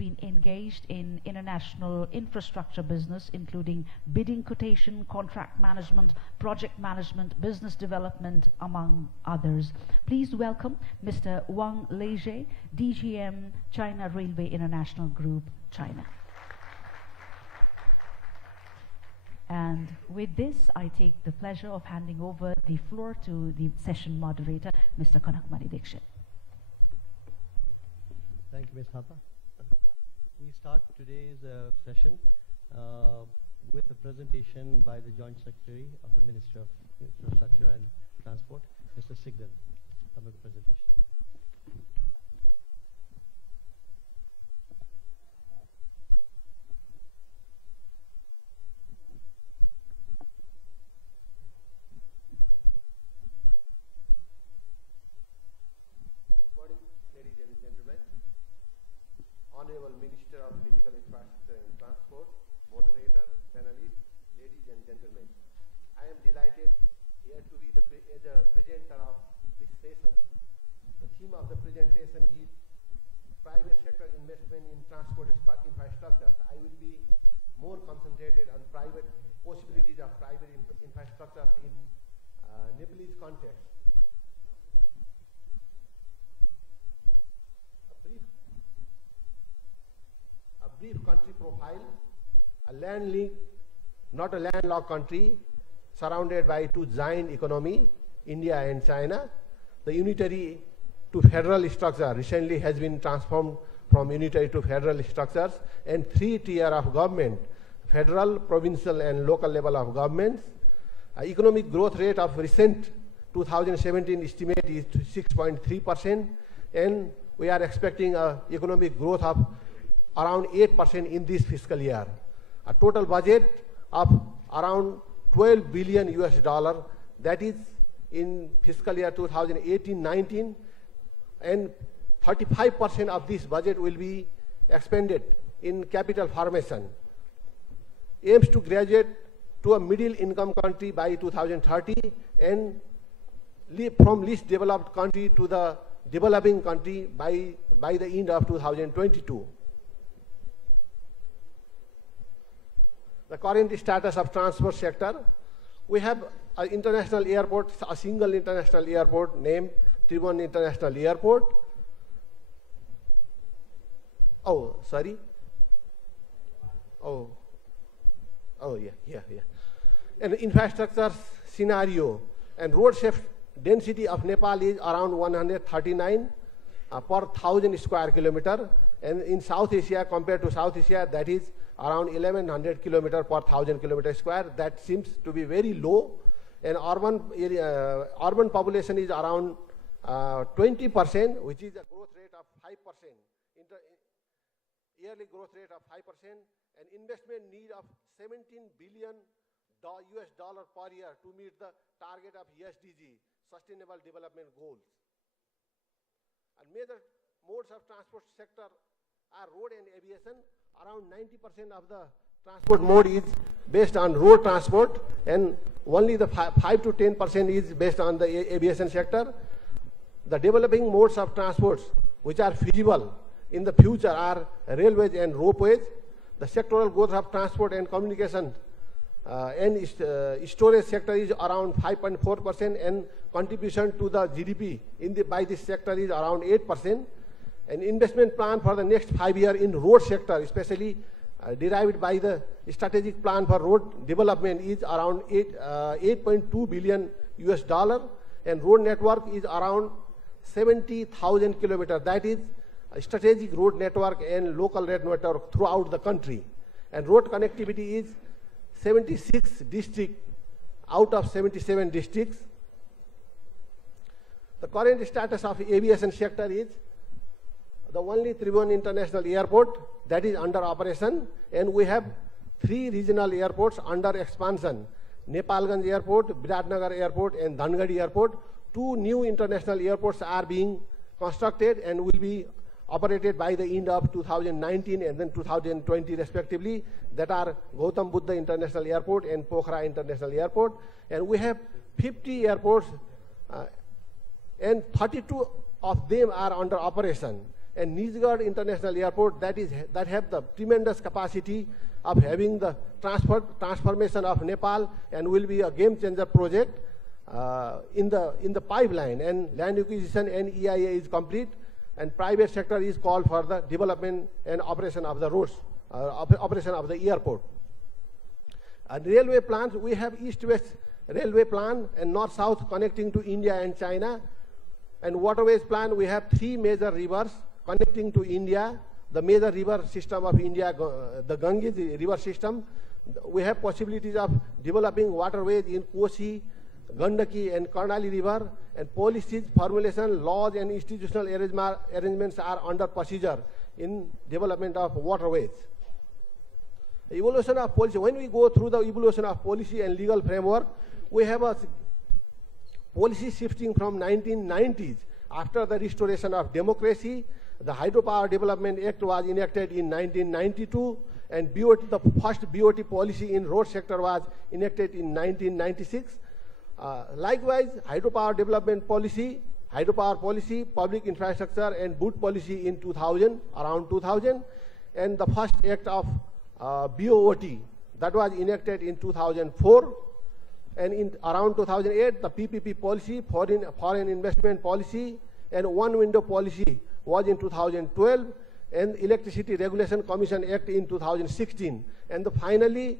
been engaged in international infrastructure business, including bidding, quotation, contract management, project management, business development, among others. Please welcome Mr. Wang Lijie, DGM, China Railway International Group, China. And with this, I take the pleasure of handing over the floor to the session moderator, Mr. Kanak Dixit. Thank you, Ms. Hapa. We start today's session with a presentation by the Joint Secretary of the Ministry of Infrastructure and Transport, Mr. Sigdel. Some of the presentation. Honorable Minister of Physical Infrastructure and Transport, moderator, panelists, ladies and gentlemen. I am delighted here to be the presenter of this session. The theme of the presentation is private sector investment in transport infrastructure. I will be more concentrated on private possibilities of private infrastructures in Nepalese context. A brief country profile, a land-linked, not a landlocked country, surrounded by two giant economies, India and China. The unitary to federal structure recently has been transformed from unitary to federal structures, and three tiers of government, federal, provincial and local level of governments. Economic growth rate of recent 2017 estimate is 6.3%, and we are expecting economic growth of around 8% in this fiscal year. A total budget of around $12 billion US, that is in fiscal year 2018-19, and 35% of this budget will be expended in capital formation. Aims to graduate to a middle income country by 2030 and from least developed country to the developing country by the end of 2022. The current status of transport sector, we have an international airport, a single international airport named Tribhuvan International Airport. Oh, sorry. Oh, yeah. And infrastructure scenario and road safety density of Nepal is around 139 per 1,000 square kilometer, and in South Asia, compared to South Asia, that is around 1,100 kilometer per 1,000 kilometer square. That seems to be very low, and urban population is around 20%, which is a growth rate of 5%, yearly growth rate of 5%, and investment need of $17 billion US per year to meet the target of SDG, Sustainable Development Goals. And major modes of transport sector are road and aviation. Around 90% of the transport mode is based on road transport, and only the 5 to 10% is based on the aviation sector. The developing modes of transports which are feasible in the future are railways and ropeways. The sectoral growth of transport and communication and storage sector is around 5.4%, and contribution to the GDP by this sector is around 8%. An investment plan for the next 5 years in road sector, especially derived by the strategic plan for road development, is around 8.2 billion US, and road network is around 70,000 kilometers. That is a strategic road network and local road network throughout the country. And road connectivity is 76 districts out of 77 districts. The current status of aviation sector is the only Tribhuvan International Airport that is under operation, and we have 3 regional airports under expansion: Nepalganj Airport, Biratnagar Airport, and Dhangadi Airport. 2 new international airports are being constructed and will be operated by the end of 2019 and then 2020 respectively. That are Gautam Buddha International Airport and Pokhara International Airport. And we have 50 airports and 32 of them are under operation. and Lijie International Airport that have the tremendous capacity of having the transformation of Nepal and will be a game changer project in the pipeline, and land acquisition and EIA is complete, and private sector is called for the development and operation of the roads, operation of the airport. Railway plans, we have east-west railway plan and north-south connecting to India and China. And waterways plan, we have 3 major rivers connecting to India, the major river system of India, the Ganges river system. We have possibilities of developing waterways in Kosi, Gandaki and Karnali river, and policies, formulation, laws and institutional arrangements are under procedure in development of waterways. Evolution of policy, when we go through the evolution of policy and legal framework, we have a policy shifting from 1990s. After the restoration of democracy, the Hydropower Development Act was enacted in 1992, and BOT, the first BOT policy in road sector was enacted in 1996. Likewise, hydropower development policy, hydropower policy, public infrastructure and boot policy in 2000, around 2000, and the first act of BOT that was enacted in 2004, and in around 2008 the PPP policy, foreign investment policy, and one window policy was in 2012, and Electricity Regulation Commission Act in 2016, and finally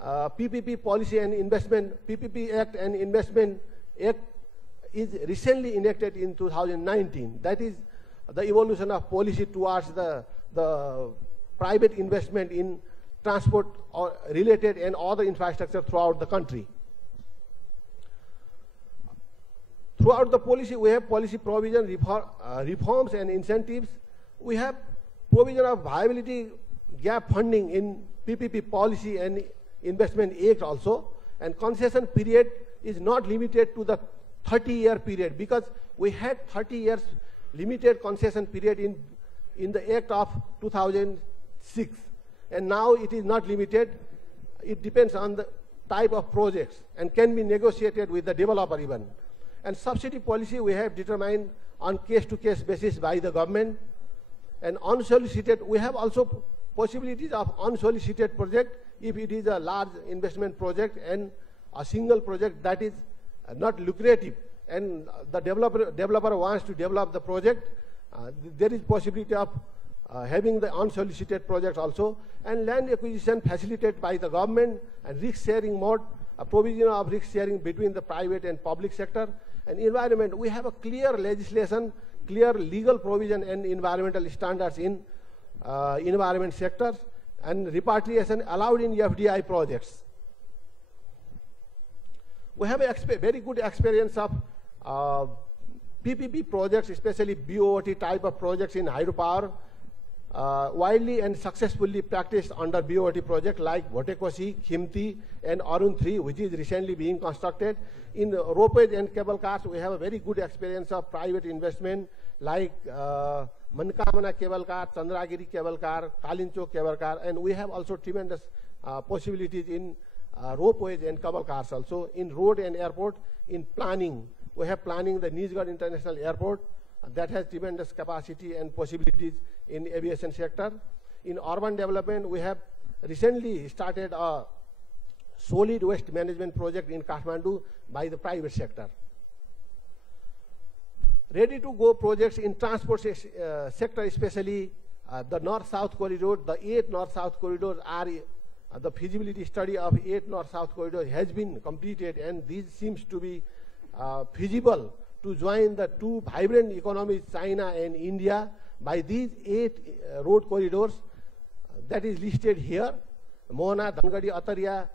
PPP policy and investment, PPP Act and Investment Act is recently enacted in 2019. That is the evolution of policy towards the private investment in transport or related and other infrastructure throughout the country. Throughout the policy, we have policy provision, reforms and incentives. We have provision of viability gap funding in PPP policy and Investment Act also, and concession period is not limited to the 30-year period, because we had 30 years limited concession period in the Act of 2006, and now it is not limited. It depends on the type of projects and can be negotiated with the developer even. And subsidy policy we have determined on case-to-case basis by the government. And unsolicited, we have also possibilities of unsolicited project if it is a large investment project and a single project that is not lucrative, and the developer wants to develop the project, there is possibility of having the unsolicited projects also. And land acquisition facilitated by the government, and risk sharing mode, a provision of risk sharing between the private and public sector. And environment, we have a clear legislation, clear legal provision and environmental standards in environment sectors, and repatriation allowed in FDI projects. We have a very good experience of PPP projects, especially BOT type of projects in hydropower, widely and successfully practiced under BOT project like Bhotekoshi, Khimti, and Arun 3, which is recently being constructed. In ropeways and cable cars, we have a very good experience of private investment like Mankamana cable car, Chandragiri cable car, Kalincho cable car, and we have also tremendous possibilities in ropeways and cable cars also. In road and airport, in planning, we have planning the Lijie International Airport that has tremendous capacity and possibilities in aviation sector. In urban development, we have recently started a solid waste management project in Kathmandu by the private sector. Ready to go projects in transport sector, especially the north-south corridor, the 8 north-south corridors are, the feasibility study of 8 north-south corridors has been completed, and this seems to be feasible to join the 2 vibrant economies, China and India, by these 8 road corridors that is listed here. Mohana, Dhangadi, Ataria,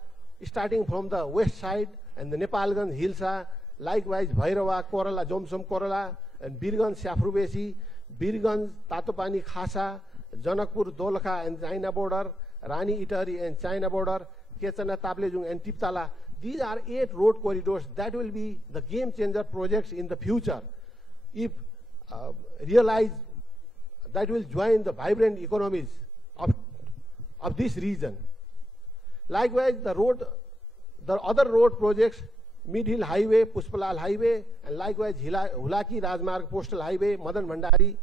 starting from the west side, and the Nepalganj, Hilsa, likewise Bhairava, Korala, Jomsom, Korala, and Birganj, Safrubesi, Birganj, Tatopani, Khasa, Janakpur, Dolakha, and China border, Rani Itari and China border, Kechana, Taplejung, and Tiptala. These are 8 road corridors that will be the game changer projects in the future if realized, that will join the vibrant economies of this region. Likewise, the other road projects, Mid-Hill Highway, Puspalal Highway, and likewise Hulaki Rajmarg Postal Highway, Madan Bhandari,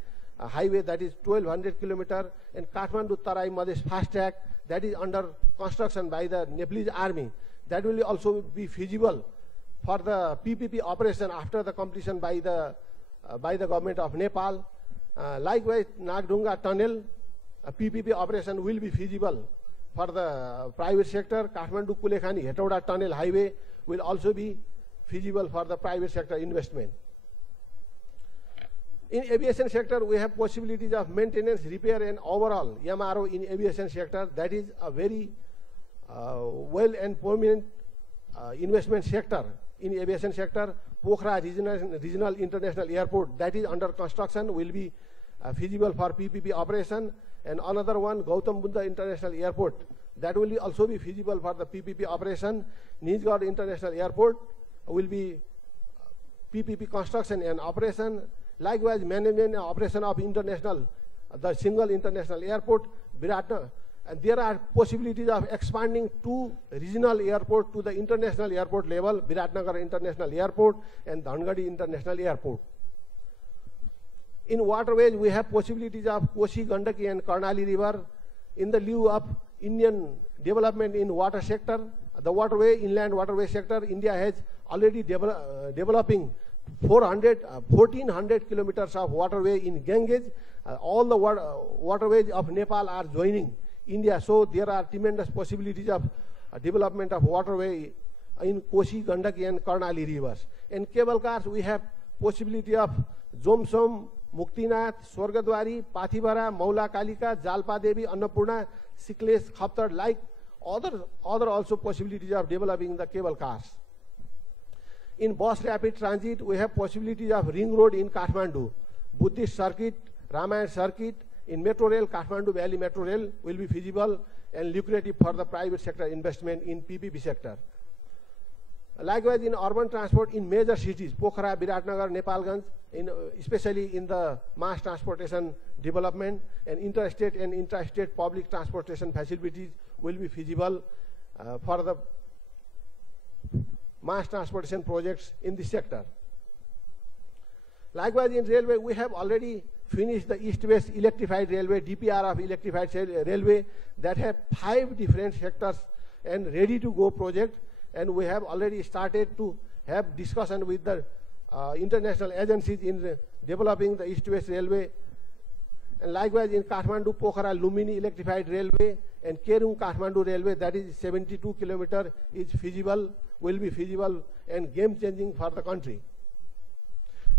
highway, that is 1200 kilometer, and Kathmandu-Tarai Madhesh fast track, that is under construction by the Nepalese army. That will also be feasible for the PPP operation after the completion by the government of Nepal. Likewise, Nagdunga tunnel PPP operation will be feasible for the private sector. Kathmandu-Kulekhani Hetauda tunnel highway will also be feasible for the private sector investment. In aviation sector, we have possibilities of maintenance, repair, and overall MRO in aviation sector. That is a very well and prominent investment sector in aviation sector. Pokhara Regional International Airport, that is under construction, will be feasible for PPP operation. And another one, Gautam Buddha International Airport, that will also be feasible for the PPP operation. Nijgarh International Airport will be PPP construction and operation. Likewise, management and operation of the single international airport, Viratnagar. And there are possibilities of expanding two regional airport to the international airport level, Viratnagar International Airport and Dhangadi International Airport. In waterways, we have possibilities of Kosi, Gandaki and Karnali River. In the lieu of Indian development in water sector, the waterway, inland waterway sector, India has already developing 1400 kilometers of waterway in Ganges. All the waterways of Nepal are joining India, so there are tremendous possibilities of development of waterway in Kosi, Gandaki and Karnali rivers. In cable cars, we have possibility of Jomsom, Muktinath, Swargadwari, Pathibara, Maula Kalika, Jalpa Devi, Annapurna, Sikles, Khaptar, like other also possibilities of developing the cable cars. In bus rapid transit, we have possibilities of ring road in Kathmandu, Buddhist circuit, Ramayana circuit. In metro rail, Kathmandu Valley metro rail will be feasible and lucrative for the private sector investment in PPP sector. Likewise, in urban transport in major cities, Pokhara, Viratnagar, Nepalganj, especially in the mass transportation development, and interstate and intrastate public transportation facilities will be feasible for the mass transportation projects in this sector. Likewise, in railway, we have already finished the East-West electrified railway, DPR of electrified railway, that have 5 different sectors and ready-to-go project. And we have already started to have discussion with the international agencies in developing the East-West railway. And likewise, in Kathmandu, Pokhara, Lumini electrified railway and Kerung Kathmandu railway, that is 72 kilometer, is feasible, will be feasible and game-changing for the country.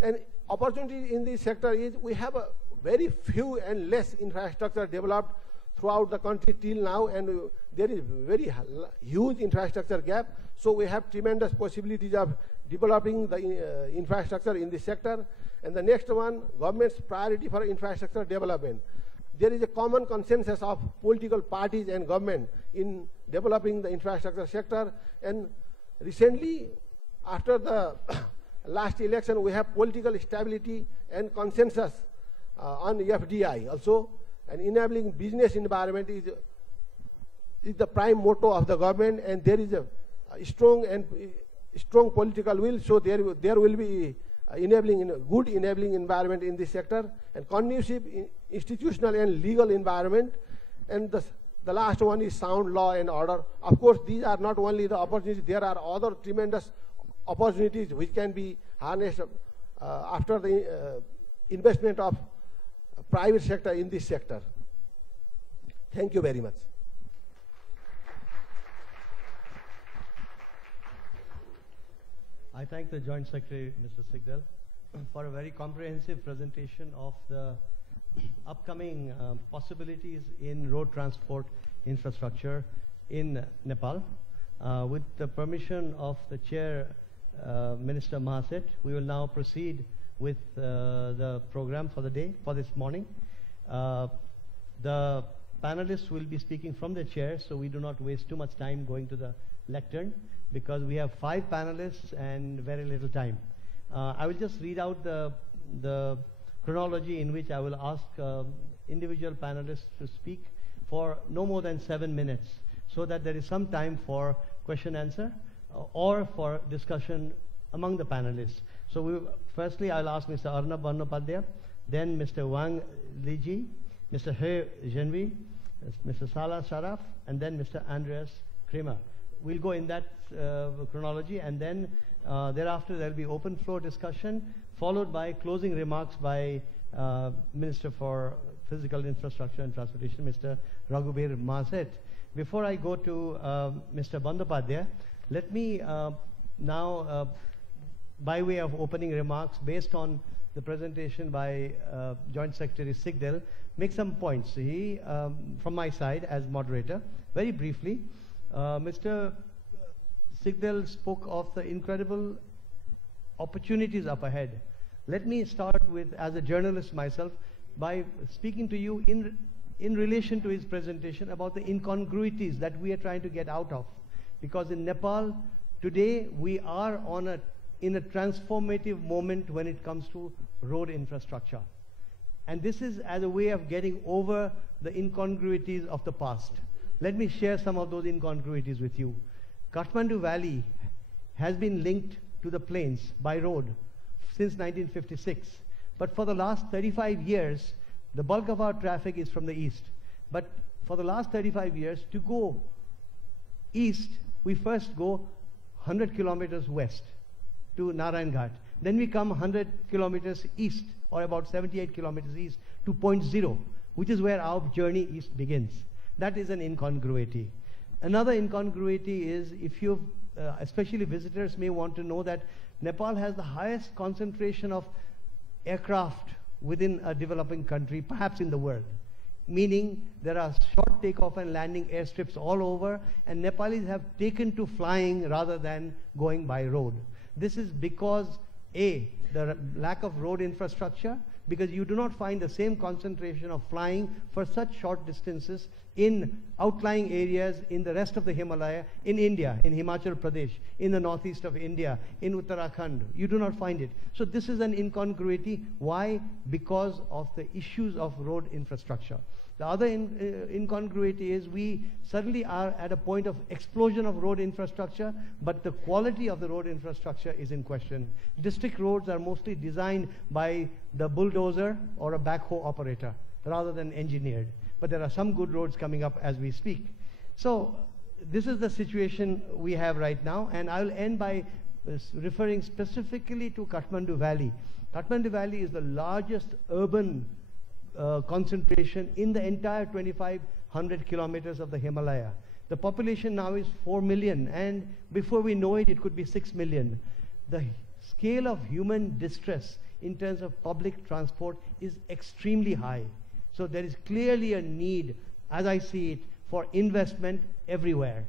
And opportunity in this sector is we have a very few and less infrastructure developed throughout the country till now, and there is very huge infrastructure gap. So we have tremendous possibilities of developing the infrastructure in this sector. And the next one, government's priority for infrastructure development. There is a common consensus of political parties and government in developing the infrastructure sector. And recently, after the last election, we have political stability and consensus on FDI also. And enabling business environment is the prime motto of the government, and there is a strong political will. So there will be good enabling environment in this sector, and conducive institutional and legal environment. And the last one is sound law and order. Of course, these are not only the opportunities; there are other tremendous opportunities which can be harnessed after the investment of private sector in this sector. Thank you very much. I thank the Joint Secretary, Mr. Sigdel, for a very comprehensive presentation of the upcoming possibilities in road transport infrastructure in Nepal. With the permission of the Chair, Minister Mahaseth, we will now proceed with the program for the day, for this morning. The panelists will be speaking from the chair, so we do not waste too much time going to the lectern, because we have 5 panelists and very little time. I will just read out the chronology in which I will ask individual panelists to speak for no more than 7 minutes, so that there is some time for question answer or for discussion among the panelists. So firstly, I'll ask Mr. Arnab Bandyopadhyaya then Mr. Wang, Lijie, Mr. Zenwei, Mr. Salah, Sharaf, and then Mr. Andreas, Cremer. We'll go in that chronology, and then thereafter there will be open floor discussion, followed by closing remarks by Minister for Physical Infrastructure and Transportation, Mr. Raghubir Mahaseth. Before I go to Mr. Bandyopadhyaya, let me now, by way of opening remarks, based on the presentation by Joint Secretary Sigdel, make some points. He, from my side as moderator, very briefly, Mr. Sigdel spoke of the incredible opportunities up ahead. Let me start with, as a journalist myself, by speaking to you in relation to his presentation about the incongruities that we are trying to get out of. Because in Nepal, today, we are in a transformative moment when it comes to road infrastructure. And this is as a way of getting over the incongruities of the past. Let me share some of those incongruities with you. Kathmandu Valley has been linked to the plains by road since 1956. But for the last 35 years, the bulk of our traffic is from the east. But for the last 35 years, to go east, we first go 100 kilometers west to Narayan Ghat. Then we come 100 kilometers east, or about 78 kilometers east, to point zero, which is where our journey east begins. That is an incongruity. Another incongruity is, if you, especially visitors may want to know that Nepal has the highest concentration of aircraft within a developing country, perhaps in the world. Meaning there are short takeoff and landing airstrips all over, and Nepalis have taken to flying rather than going by road. This is because, A, the lack of road infrastructure, because you do not find the same concentration of flying for such short distances in outlying areas in the rest of the Himalaya, in India, in Himachal Pradesh, in the northeast of India, in Uttarakhand. You do not find it. So this is an incongruity. Why? Because of the issues of road infrastructure. The other incongruity is we suddenly are at a point of explosion of road infrastructure, but the quality of the road infrastructure is in question. District roads are mostly designed by the bulldozer or a backhoe operator rather than engineered. But there are some good roads coming up as we speak. So this is the situation we have right now, and I'll end by referring specifically to Kathmandu Valley. Kathmandu Valley is the largest urban concentration in the entire 2,500 kilometers of the Himalaya. The population now is 4 million, and before we know it, it could be 6 million. The scale of human distress in terms of public transport is extremely high. So there is clearly a need, as I see it, for investment everywhere,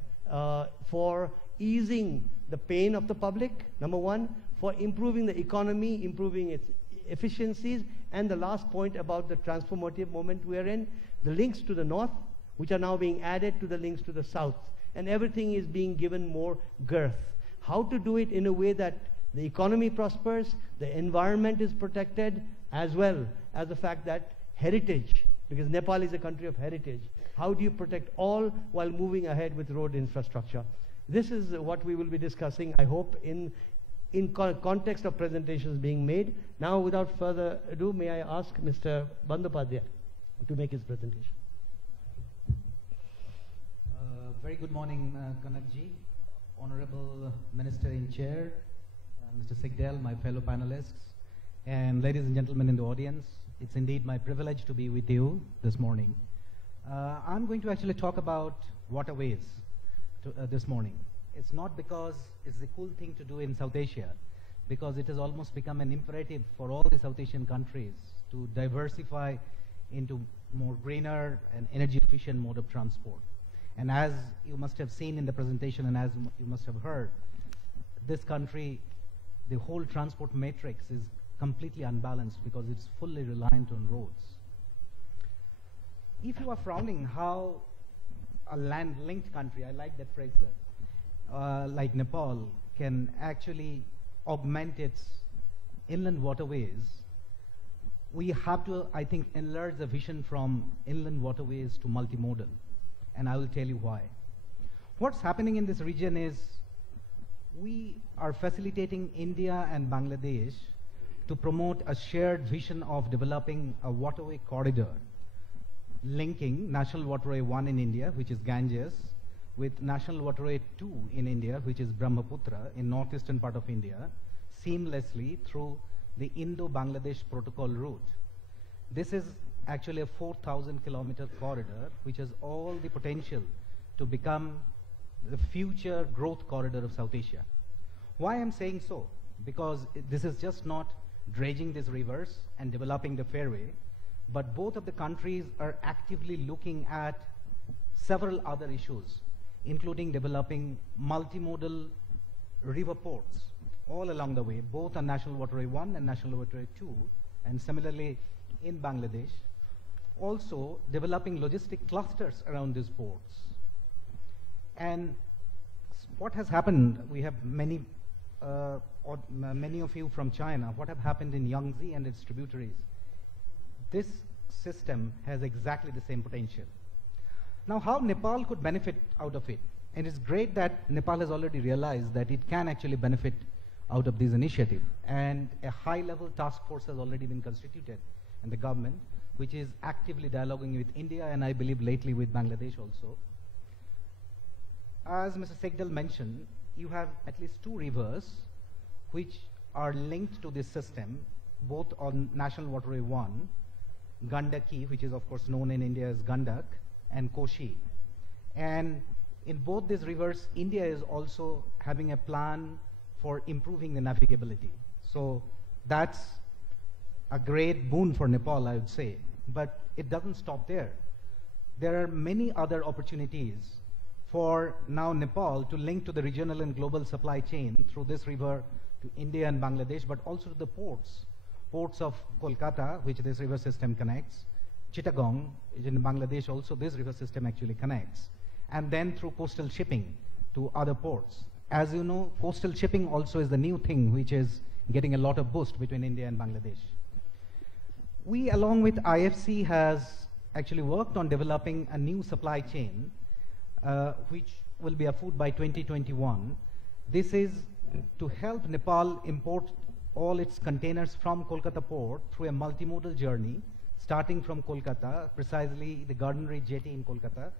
for easing the pain of the public, number one, for improving the economy, improving its efficiencies, and the last point about the transformative moment we are in, the links to the north, which are now being added to the links to the south, and everything is being given more girth. How to do it in a way that the economy prospers, the environment is protected, as well as the fact that heritage, because Nepal is a country of heritage, how do you protect all while moving ahead with road infrastructure? This is what we will be discussing, I hope, in context of presentations being made. Now, without further ado, may I ask Mr. Bandyopadhyaya to make his presentation. Very good morning, Kanakji, Honorable Minister in Chair, Mr. Sigdel, my fellow panelists, and ladies and gentlemen in the audience. It's indeed my privilege to be with you this morning. I'm going to actually talk about waterways this morning. It's not because it's a cool thing to do in South Asia, because it has almost become an imperative for all the South Asian countries to diversify into more greener and energy efficient mode of transport. And as you must have seen in the presentation and as you must have heard, this country, the whole transport matrix is completely unbalanced because it's fully reliant on roads. If you are frowning how a land-linked country, I like that phrase, sir, like Nepal, can actually augment its inland waterways, we have to, I think, enlarge the vision from inland waterways to multimodal. And I will tell you why. What's happening in this region is we are facilitating India and Bangladesh to promote a shared vision of developing a waterway corridor linking National Waterway 1 in India, which is Ganges, with National Waterway 2 in India, which is Brahmaputra in northeastern part of India, seamlessly through the Indo-Bangladesh protocol route. This is actually a 4,000-kilometer corridor, which has all the potential to become the future growth corridor of South Asia. Why I'm saying so? Because this is just not dredging these rivers and developing the fairway, but both of the countries are actively looking at several other issues, including developing multimodal river ports all along the way, both on National Waterway 1 and National Waterway 2, and similarly in Bangladesh, also developing logistic clusters around these ports. And what has happened, we have many of you from China, what have happened in Yangtze and its tributaries? This system has exactly the same potential. Now, how Nepal could benefit out of it? And it's great that Nepal has already realized that it can actually benefit out of this initiative. And a high-level task force has already been constituted in the government, which is actively dialoguing with India and I believe lately with Bangladesh also. As Mr. Sigdel mentioned, you have at least 2 rivers which are linked to this system, both on National Waterway 1, Gandaki, which is of course known in India as Gandak, and Koshi. And in both these rivers, India is also having a plan for improving the navigability. So that's a great boon for Nepal, I would say. But it doesn't stop there. There are many other opportunities for now Nepal to link to the regional and global supply chain through this river to India and Bangladesh, but also to the ports. Ports of Kolkata, which this river system connects, Chittagong, in Bangladesh also this river system actually connects, and then through coastal shipping to other ports. As you know, coastal shipping also is the new thing which is getting a lot of boost between India and Bangladesh. We, along with IFC, has actually worked on developing a new supply chain which will be afoot by 2021. This is to help Nepal import all its containers from Kolkata port through a multimodal journey, starting from Kolkata, precisely the Gardenry Jetty in Kolkata,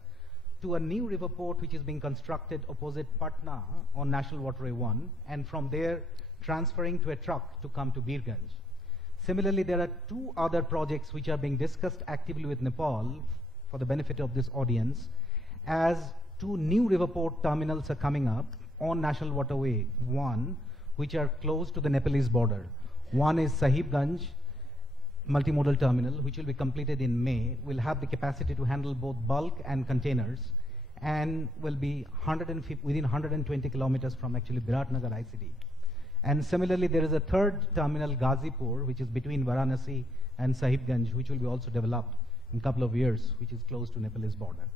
to a new river port which is being constructed opposite Patna on National Waterway 1, and from there transferring to a truck to come to Birganj. Similarly, there are 2 other projects which are being discussed actively with Nepal for the benefit of this audience, as 2 new river port terminals are coming up on National Waterway 1, which are close to the Nepalese border. One is Sahibganj multimodal terminal, which will be completed in May, will have the capacity to handle both bulk and containers, and will be within 120 kilometers from actually Biratnagar ICD. And similarly, there is a 3rd terminal, Ghazipur, which is between Varanasi and Sahibganj, which will be also developed in a couple of years, which is close to Nepalese border.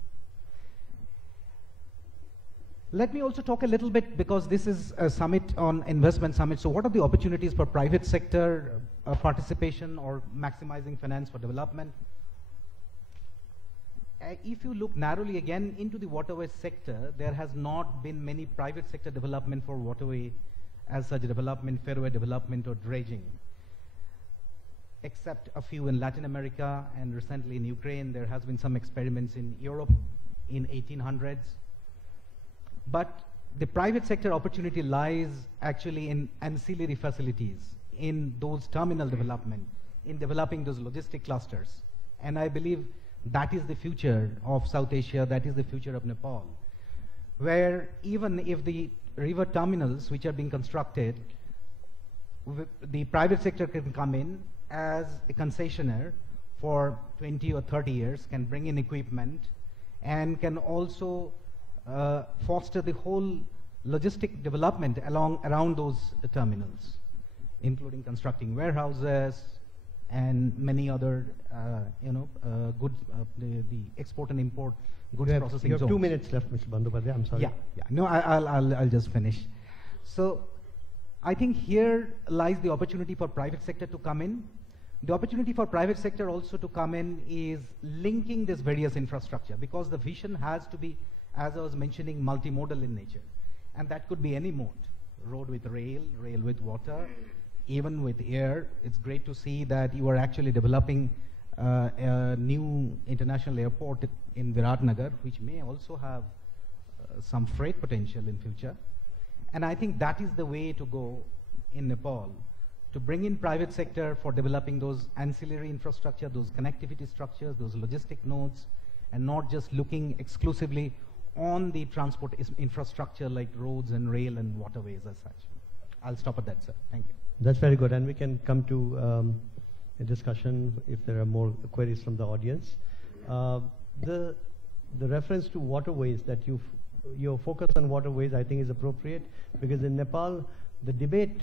Let me also talk a little bit, because this is a summit on investment summit. So what are the opportunities for private sector participation or maximizing finance for development? If you look narrowly again into the waterway sector, there has not been many private sector development for waterway as such development, fairway development or dredging, except a few in Latin America and recently in Ukraine. There has been some experiments in Europe in 1800s. But the private sector opportunity lies actually in ancillary facilities, in those terminal development, in developing those logistic clusters. And I believe that is the future of South Asia, that is the future of Nepal, where even if the river terminals which are being constructed, the private sector can come in as a concessionaire for 20 or 30 years, can bring in equipment, and can also foster the whole logistic development around those terminals, including constructing warehouses and many other, the export and import goods processing zones. You have 2 minutes left, Mr. Bandyopadhyaya. I'm sorry. Yeah. No, I'll just finish. So I think here lies the opportunity for private sector to come in. The opportunity for private sector also to come in is linking this various infrastructure, because the vision has to be, as I was mentioning, multimodal in nature. And that could be any mode: road with rail, rail with water, even with air, it's great to see that you are actually developing a new international airport in Viratnagar, which may also have some freight potential in future. And I think that is the way to go in Nepal, to bring in private sector for developing those ancillary infrastructure, those connectivity structures, those logistic nodes, and not just looking exclusively on the transport infrastructure like roads and rail and waterways as such. I'll stop at that, sir. Thank you. That's very good, and we can come to a discussion if there are more queries from the audience. The reference to waterways, that your focus on waterways, I think is appropriate, because in Nepal, the debate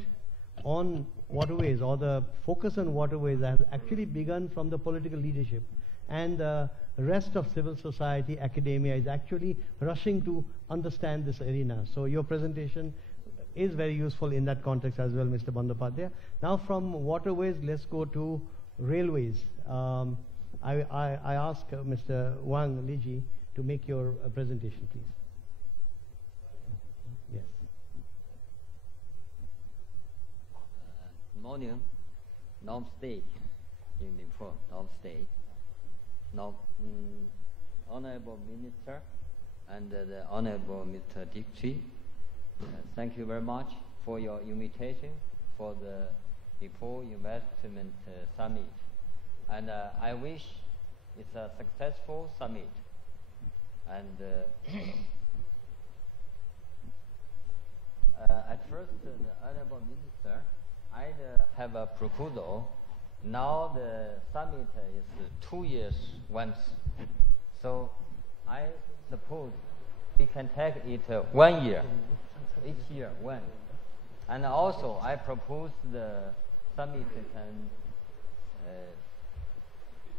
on waterways, or the focus on waterways, has actually begun from the political leadership, and the rest of civil society, academia, is actually rushing to understand this arena. So your presentation is very useful in that context as well, Mr. Bandyopadhyaya. Now from waterways, let's go to railways. I ask Mr. Wang, Lijie, to make your presentation, please. Yes. Good morning. Namaste in Nepal, Namaste. Now, Honorable Minister and the Honorable Mr. Dixit, thank you very much for your invitation for the Nepal Investment Summit. And I wish it's a successful summit. And at first, the Honorable Minister, I'd have a proposal. Now the summit is 2 years once. So I suppose we can take it 1 year. Each year, one. And also, I propose the summit can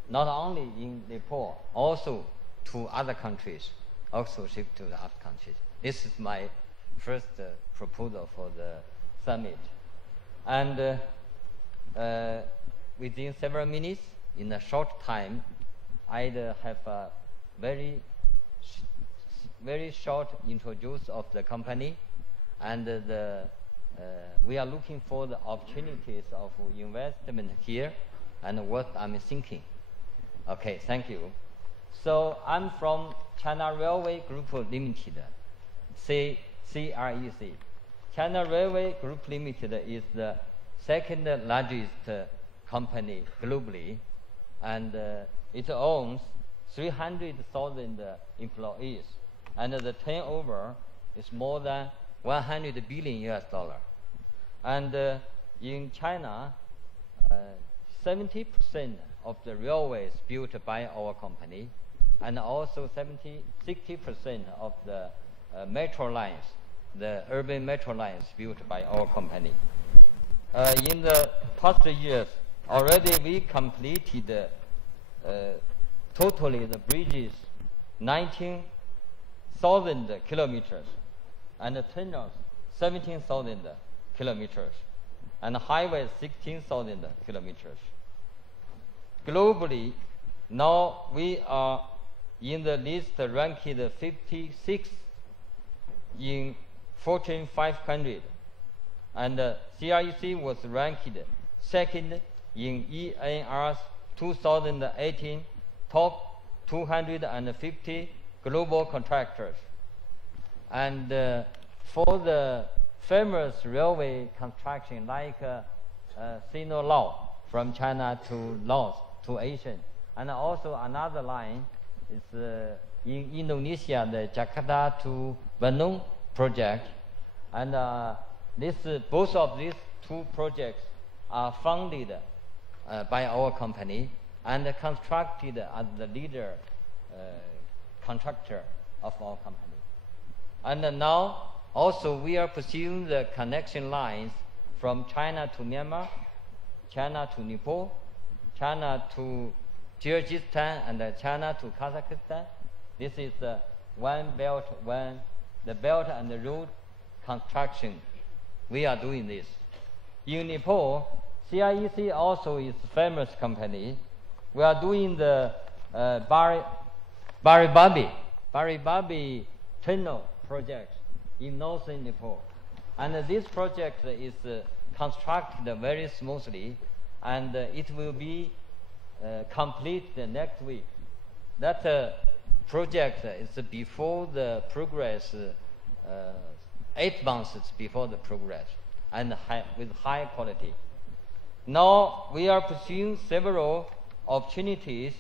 not only in Nepal, also to other countries, also shift to the other countries. This is my first proposal for the summit. And within several minutes, in a short time, I'd have a very short introduction of the company. And we are looking for the opportunities of investment here and what I'm thinking. Okay, thank you. So I'm from China Railway Group Limited, CREC. China Railway Group Limited is the second largest company globally, and it owns 300,000 employees, and the turnover is more than 100 billion US dollar. And in China, 70% of the railways built by our company, and also 60% of the metro lines, the urban metro lines built by our company. In the past years, already we completed totally the bridges 19,000 kilometers, and the tunnels 17,000 kilometers, and highways 16,000 kilometers. Globally, now we are in the list ranked 56 in Fortune 500, and CREC was ranked second in ENR's 2018 top 250 global contractors. And for the famous railway construction like Sino-Laos from China to Laos to Asia, and also another line is in Indonesia, the Jakarta to Bandung project, and both of these two projects are funded by our company and constructed as the leader contractor of our company. And now also we are pursuing the connection lines from China to Myanmar, China to Nepal, China to Kyrgyzstan, and China to Kazakhstan. This is the one belt, the belt and the road construction. We are doing this. In Nepal, CREC also is a famous company. We are doing the Baribabi tunnel project in northern Nepal. And this project is constructed very smoothly, and it will be complete next week. That project is before the progress, 8 months before the progress, and with high quality. Now we are pursuing several opportunities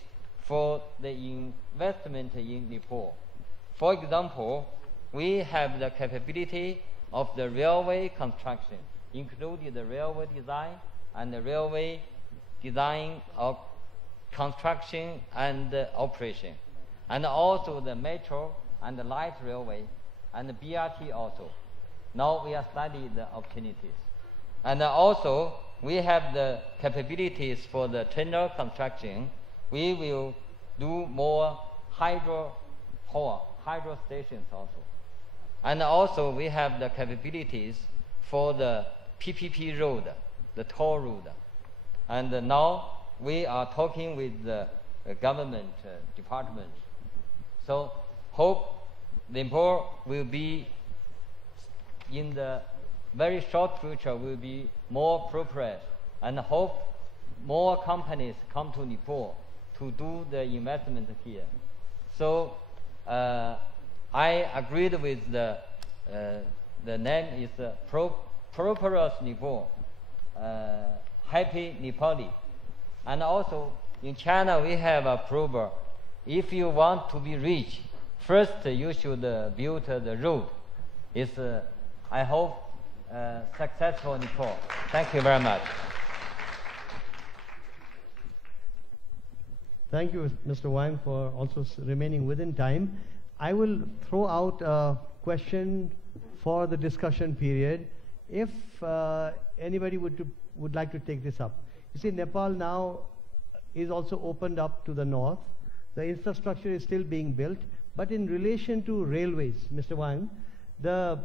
for the investment in Nepal. For example, we have the capability of the railway construction, including the railway design and the railway design of construction and operation, and also the metro and the light railway and the BRT also. Now we are studying the opportunities. And also we have the capabilities for the tunnel construction. We will do more hydro power, hydro stations also. And also we have the capabilities for the PPP road, the toll road. And now we are talking with the government departments. So hope Nepal will be, in the very short future, will be more progress, and hope more companies come to Nepal to do the investment here. So I agreed with the name is Prosperous Nepal, Happy Nepali. And also in China we have a proverb: if you want to be rich, first you should build the road. It's I hope successful Nepal. Thank you very much. Thank you, Mr. Wang, for also remaining within time. I will throw out a question for the discussion period. If anybody would like to take this up. You see, Nepal now is also opened up to the north. The infrastructure is still being built, but in relation to railways, Mr. Wang, the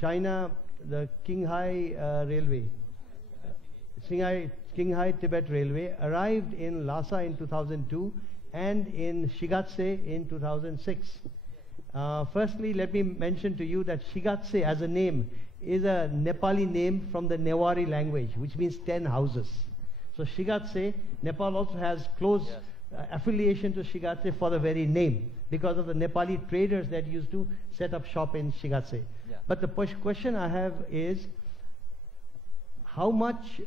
China, the Qinghai Railway, Qinghai Tibet Railway arrived in Lhasa in 2002 and in Shigatse in 2006. Firstly, let me mention to you that Shigatse as a name is a Nepali name from the Newari language, which means 10 houses. So Shigatse, Nepal also has close affiliation to Shigatse for the very name, because of the Nepali traders that used to set up shop in Shigatse. Yeah. But the question I have is, how much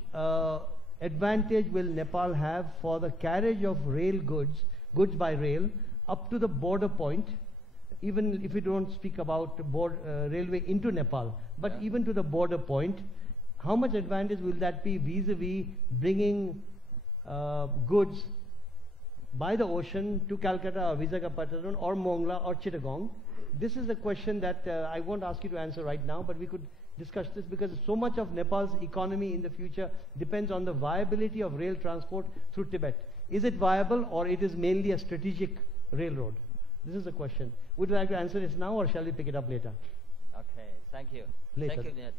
advantage will Nepal have for the carriage of rail goods by rail, up to the border point, even if we don't speak about railway into Nepal, but even to the border point? How much advantage will that be vis-a-vis bringing goods by the ocean to Calcutta or Visakhapatnam or Mongla or Chittagong? This is a question that I won't ask you to answer right now, but we could discuss this, because so much of Nepal's economy in the future depends on the viability of rail transport through Tibet. Is it viable, or it is mainly a strategic railroad? This is the question. Would you like to answer this now, or shall we pick it up later? Okay, thank you. Later. Thank you.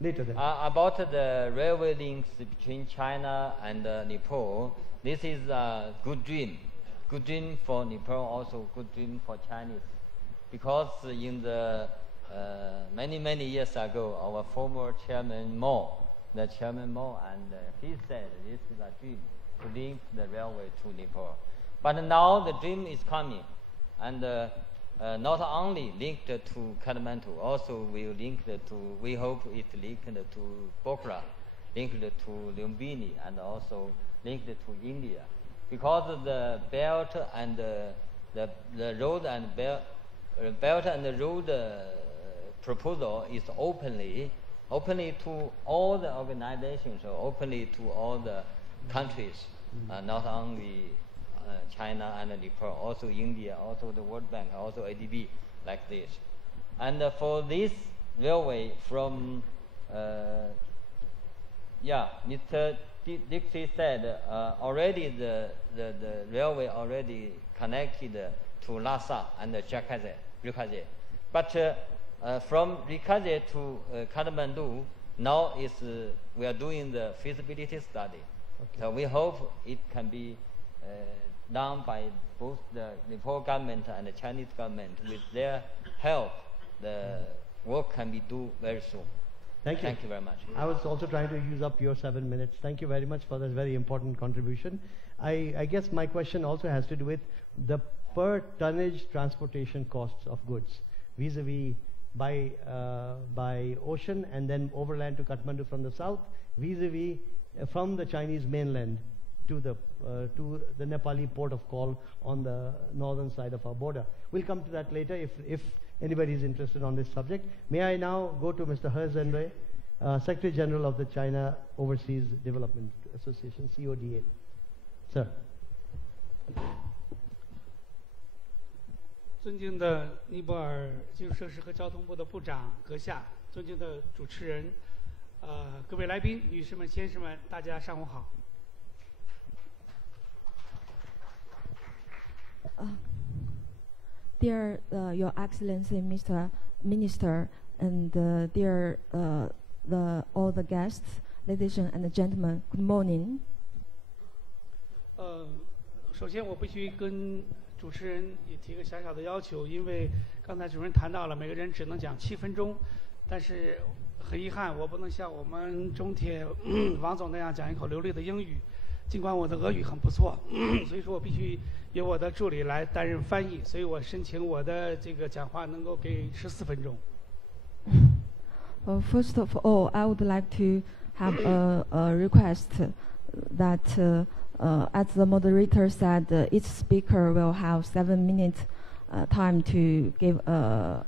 Later then. About the railway links between China and Nepal, this is a good dream. Good dream for Nepal, also good dream for Chinese. Because in the many years ago, our former chairman Mao, and he said this is a dream to link the railway to Nepal. But now the dream is coming, and not only linked to Kathmandu, also we hope it linked to Pokhara, linked to Lumbini, and also linked to India. Because the belt and the road and belt and the road proposal is openly to all the organizations, or openly to all the countries, not only China and Nepal, also India, also the World Bank, also ADB, like this. And for this railway from, Mr. Dixit said already the railway already connected to Lhasa and Rikaze. But from Rikaze to Kathmandu, now we are doing the feasibility study. Okay. So we hope it can be done by both the Nepal government and the Chinese government. With their help, the work can be done very soon. Thank you. Thank you very much. I was also trying to use up your 7 minutes. Thank you very much for this very important contribution. I guess my question also has to do with the per tonnage transportation costs of goods vis-a-vis by ocean and then overland to Kathmandu from the south, vis-a-vis from the Chinese mainland to the Nepali port of call on the northern side of our border. We'll come to that later if anybody is interested on this subject. May I now go to Mr. Zenwei, Secretary General of the China Overseas Development Association, CODA. Sir. 尊敬的尼泊尔基础设施和交通部的部长阁下，尊敬的主持人，各位来宾，女士们、先生们，大家上午好。Dear Your Excellency, Mr. Minister, and dear all the guests, ladies and gentlemen, good morning. 首先我必须跟主持人也提个小小的要求，因为刚才主持人谈到了每个人只能讲7分钟，但是很遗憾，我不能像我们中铁王总那样讲一口流利的英语，尽管我的俄语很不错，所以说我必须由我的助理来担任翻译，所以我申请我的这个讲话能够给14分钟。First of all, I would like to have a request that, as the moderator said, each speaker will have 7 minutes time to give a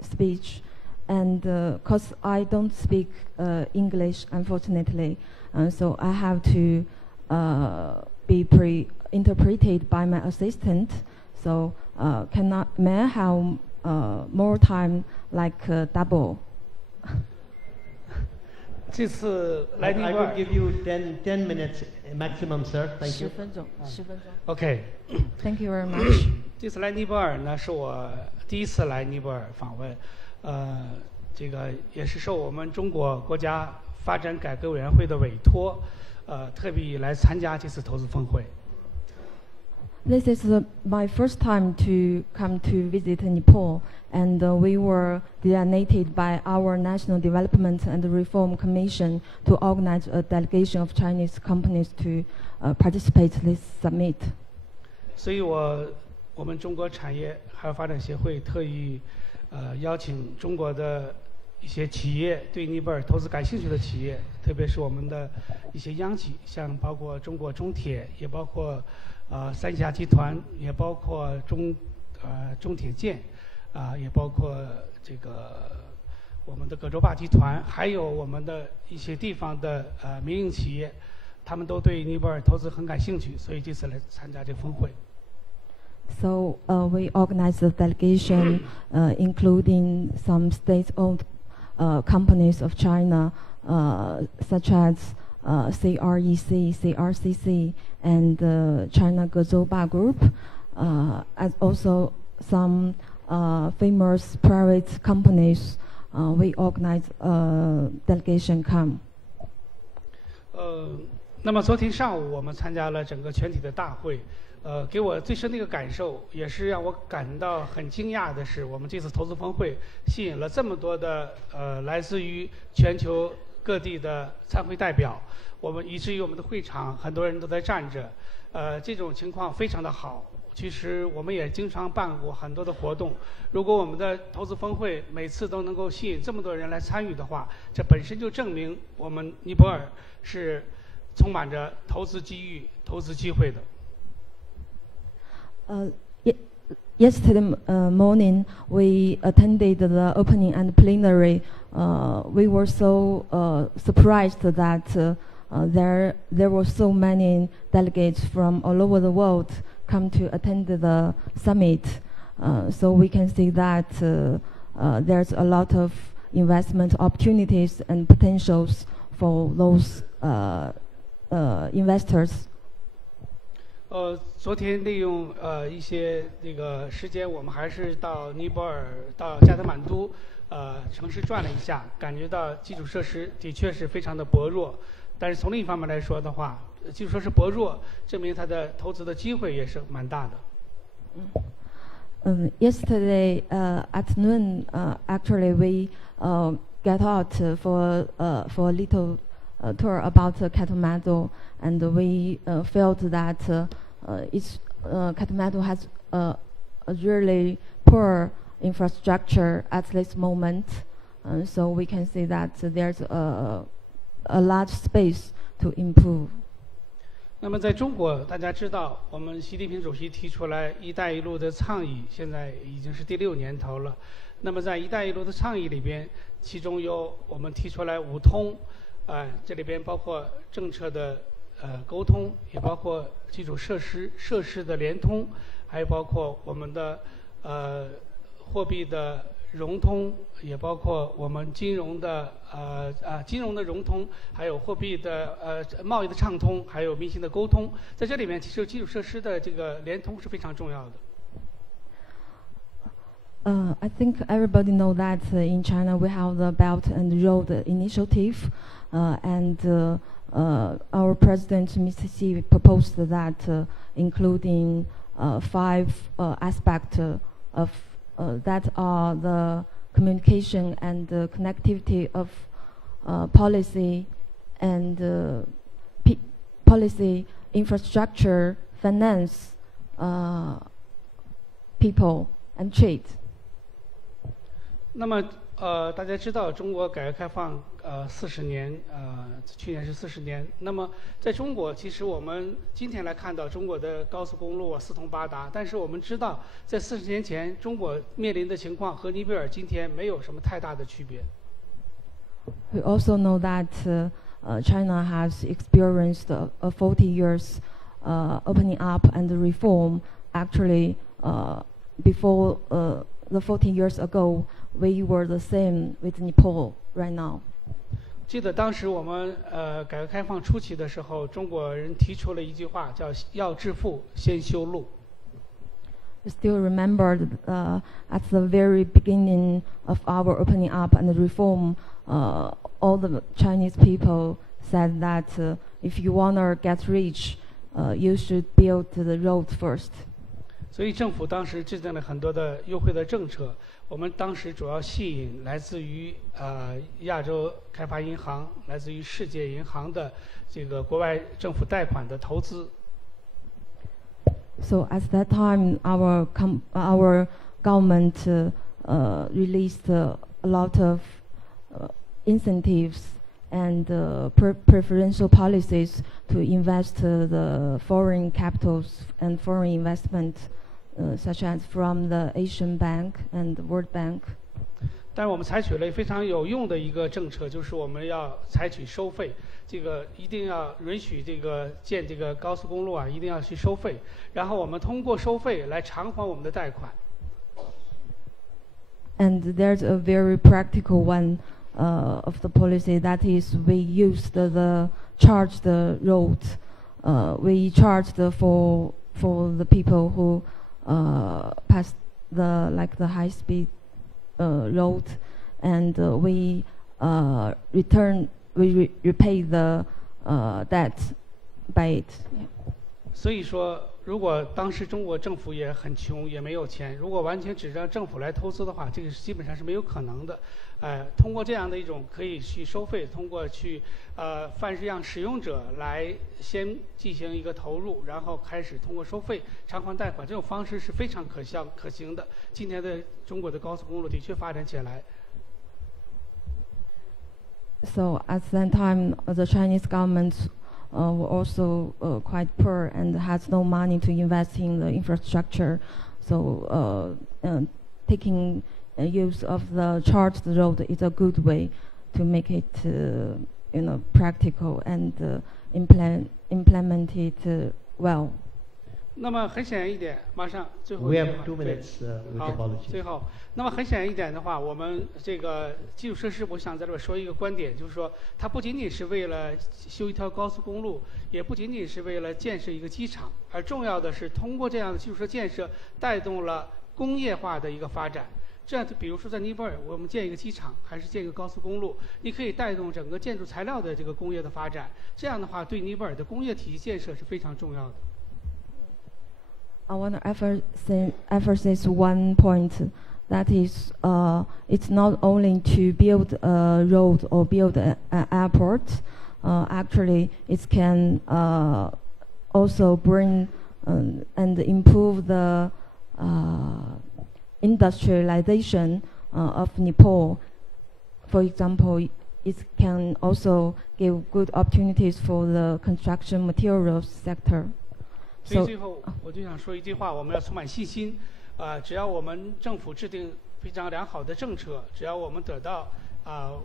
speech. And because I don't speak English, unfortunately, so I have to be interpreted by my assistant. So may I have more time, like double? 这次来尼泊 I 尔 will give you 10 minutes maximum, sir. Thank you. 10分钟，10分钟。 ，OK。 Thank you very much. 这次来尼泊尔呢，是我第一次来尼泊尔访问，这个也是受我们中国国家发展改革委员会的委托，特地来参加这次投资峰会。 This is my first time to come to visit Nepal, and we were designated by our National Development and Reform Commission to organize a delegation of Chinese companies to participate this summit. 所以我们中国产业还有发展协会特意邀请中国的一些企业对尼泊尔投资感兴趣的企业，特别是我们的一些央企，像包括中国中铁，也包括三峡集团，也包括中铁建，也包括这个我们的葛洲坝集团，还有我们的一些地方的民营企业，他们都对尼泊尔投资很感兴趣，所以这次来参加这个峰会。 So we organized a delegation, including some state-owned companies of China, such as CREC, CRCC, and China Gazouba Group, as also some famous private companies. We organized a delegation come. 那么昨天上午我们参加了整个全体的大会，给我最深的一个感受，也是让我感到很惊讶的是，我们这次投资峰会吸引了这么多的来自于全球各地的参会代表，以至于我们的会场很多人都在站着，这种情况非常的好。其实我们也经常办过很多的活动，如果我们的投资峰会每次都能够吸引这么多人来参与的话，这本身就证明我们尼泊尔是充满着投资机遇、投资机会的。 Yesterday morning, we attended the opening and plenary. We were so surprised that there were so many delegates from all over the world come to attend the summit. So we can see that there's a lot of investment opportunities and potentials for those investors. 昨天利用一些这个时间，我们还是到尼泊尔、到加德满都城市转了一下，感觉到基础设施的确是非常的薄弱。但是从另一方面来说的话，基础设施薄弱，证明它的投资的机会也是蛮大的。Yesterday afternoon, actually we get out for a little tour about Kathmandu, and we felt that Kathmandu has a really poor infrastructure at this moment, so we can see that there's a large space to improve. 那么在中国，大家知道，我们习近平主席提出来"一带一路"的倡议，现在已经是第6年头了。那么在"一带一路"的倡议里边，其中有我们提出来5通，这里边包括政策的沟通，也包括基础设施的联通，还有包括我们的货币的融通，也包括我们金融的融通，还有货币的贸易的畅通，还有民心的沟通。在这里面，其实基础设施的这个联通是非常重要的。I think everybody knows that in China we have the Belt and Road Initiative, and our President Mr. Xi proposed that including 5 aspects of that are the communication and the connectivity of policy and policy, infrastructure, finance, people, and trade. 那么大家知道中国改革开放40年，去年是40年。那么在中国，其实我们今天来看到中国的高速公路四通八达，但是我们知道在40年前，中国面临的情况和尼泊尔今天没有什么太大的区别。We also know that China has experienced a 40 years opening up and reform. Actually, before the 40 years ago, we were the same with Nepal right now. 记得当时我们改革开放初期的时候，中国人提出了一句话，叫"要致富，先修路"。I still remember at the very beginning of our opening up and reform, all the Chinese people said that if you want to get rich, you should build the road first. 所以政府当时制定了很多的优惠的政策。我们当时主要吸引来自于亚洲开发银行、来自于世界银行的这个国外政府贷款的投资。So at that time, our government released a lot of incentives and preferential policies to invest the foreign capitals and foreign investment, such as from the Asian Bank and World Bank. 但是我们采取了非常有用的一个政策，就是我们要采取收费，这个一定要允许这个建这个高速公路一定要去收费，然后我们通过收费来偿还我们的贷款。And there's a very practical one of the policy, that is we used the charged road. We charged for the people who pass the high speed road, and we repay the debt by it. 所以说，如果当时中国政府也很穷，也没有钱，如果完全只让政府来投资的话，这个基本上是没有可能的。通过这样的一种可以去收费，通过去凡是让使用者来先进行一个投入，然后开始通过收费偿还贷款，这种方式是非常可行的。今天的中国的高速公路的确发展起来。So at that time, the Chinese government were also quite poor and has no money to invest in the infrastructure. So taking use of the charged road is a good way to make it, practical and implement it well. 那么很显然一点，马上最后。 We have 2 minutes with 好， apologies. 最后，那么很显然一点的话，我们这个基础设施，我想在这说一个观点，就是说，它不仅仅是为了修一条高速公路，也不仅仅是为了建设一个机场，而重要的是通过这样的基础设施建设，带动了工业化的一个发展。这样，比如说在尼泊尔，我们建一个机场，还是建一个高速公路，你可以带动整个建筑材料的这个工业的发展。这样的话，对尼泊尔的工业体系建设是非常重要的。 I want to emphasize one point, That is, it's not only to build a road or build an airport. Actually, it can also bring and improve the industrialization of Nepal. For example, it can also give good opportunities for the construction materials sector. 所以最后我就想说一句话，我们要充满信心。只要我们政府制定非常良好的政策，只要我们得到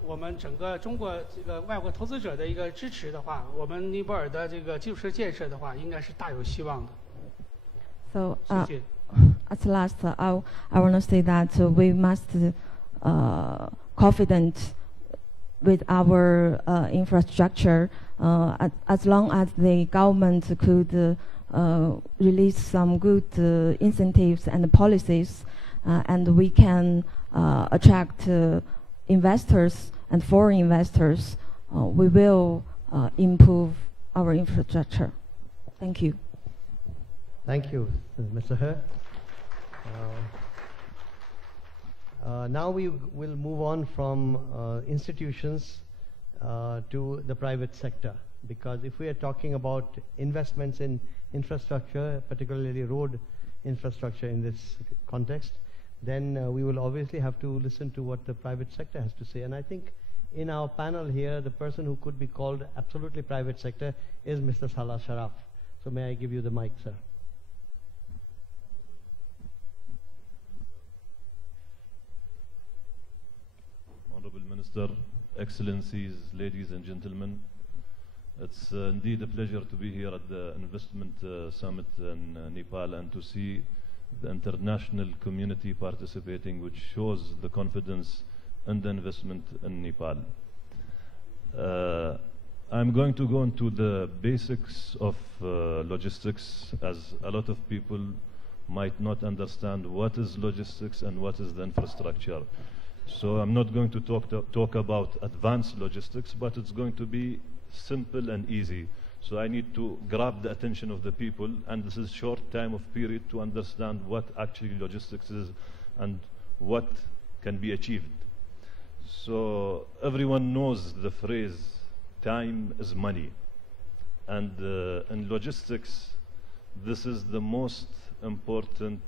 我们整个中国这个外国投资者的一个支持的话，我们尼泊尔的这个基础设施建设的话，应该是大有希望的。So, 谢谢。at last, I want to say that we must confident with our infrastructure as long as the government could release some good incentives and policies, and we can attract investors and foreign investors, we will improve our infrastructure. Thank you. Thank you, Mr. He. Now we will move on from institutions to the private sector, because if we are talking about investments in infrastructure, particularly road infrastructure in this context, then we will obviously have to listen to what the private sector has to say. And I think in our panel here, the person who could be called absolutely private sector is Mr. Salah Sharaf. So may I give you the mic, sir? Honorable Minister, Excellencies, ladies and gentlemen, it's indeed a pleasure to be here at the Investment Summit in Nepal and to see the international community participating, which shows the confidence in the investment in Nepal. I'm going to go into the basics of logistics, as a lot of people might not understand what is logistics and what is the infrastructure. So I'm not going to talk about advanced logistics, but it's going to be simple and easy. So I need to grab the attention of the people, and this is short time of period to understand what actually logistics is and what can be achieved. So everyone knows the phrase, time is money. And in logistics, this is the most important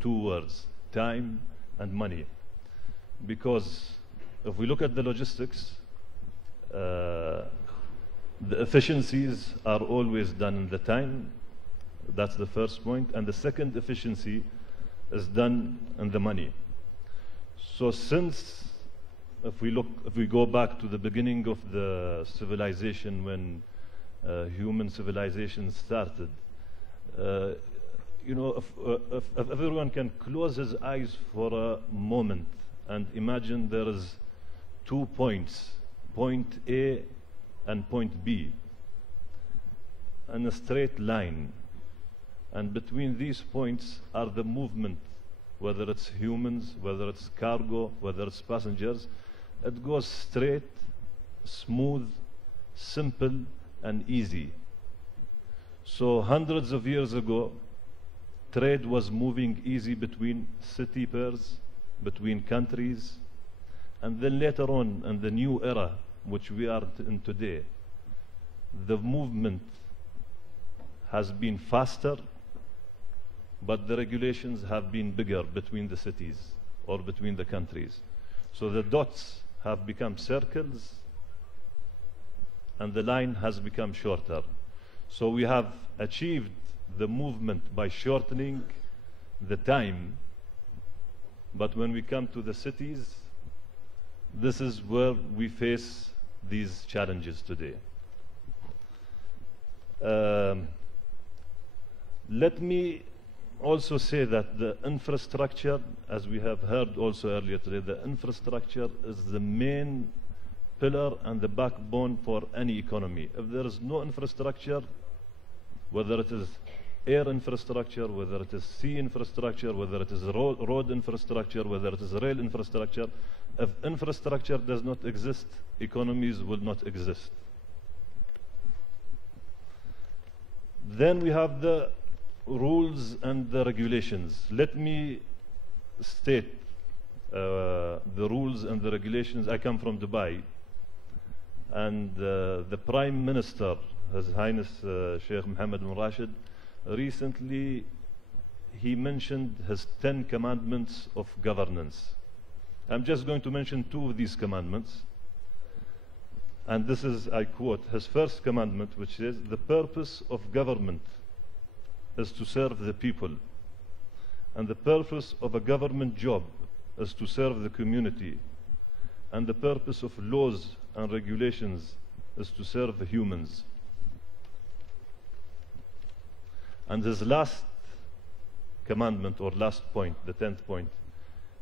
two words, time and money. Because if we look at the logistics, the efficiencies are always done in the time. That's the first point. And the second efficiency is done in the money. So since, if we go back to the beginning of the civilization, when human civilization started, you know, if everyone can close his eyes for a moment and imagine there is 2 points, point A and point B, in a straight line, and between these points are the movement, whether it's humans, whether it's cargo, whether it's passengers, it goes straight, smooth, simple, and easy. So hundreds of years ago, trade was moving easy between city pairs, between countries, and then later on in the new era which we are in today, the movement has been faster, but the regulations have been bigger between the cities or between the countries. So the dots have become circles and the line has become shorter. So we have achieved the movement by shortening the time, but when we come to the cities, this is where we face these challenges today. Let me also say that the infrastructure, as we have heard also earlier today, the infrastructure is the main pillar and the backbone for any economy. If there is no infrastructure, whether it is air infrastructure, whether it is sea infrastructure, whether it is road infrastructure, whether it is rail infrastructure, if infrastructure does not exist, economies will not exist. Then we have the rules and the regulations. Let me state the rules and the regulations. I come from Dubai, and the Prime Minister, His Highness Sheikh Mohammed bin Rashid, recently he mentioned his 10 commandments of governance. I'm just going to mention 2 of these commandments. And this is, I quote, his first commandment, which says, the purpose of government is to serve the people. And the purpose of a government job is to serve the community. And the purpose of laws and regulations is to serve the humans. And his last commandment, or last point, the 10th point,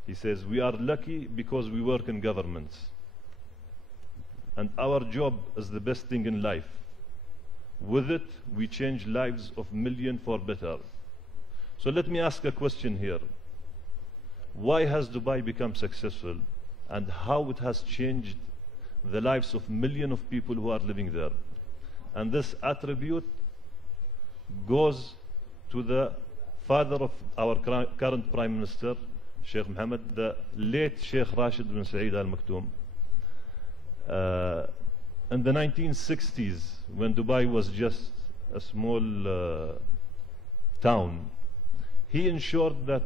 he says, we are lucky because we work in governments. And our job is the best thing in life. With it, we change lives of millions for better. So let me ask a question here. Why has Dubai become successful, and how it has changed the lives of millions of people who are living there? And this attribute goes to the father of our current Prime Minister, Sheikh Mohammed, the late Sheikh Rashid bin Saeed Al Maktoum. In the 1960s, when Dubai was just a small town, he ensured that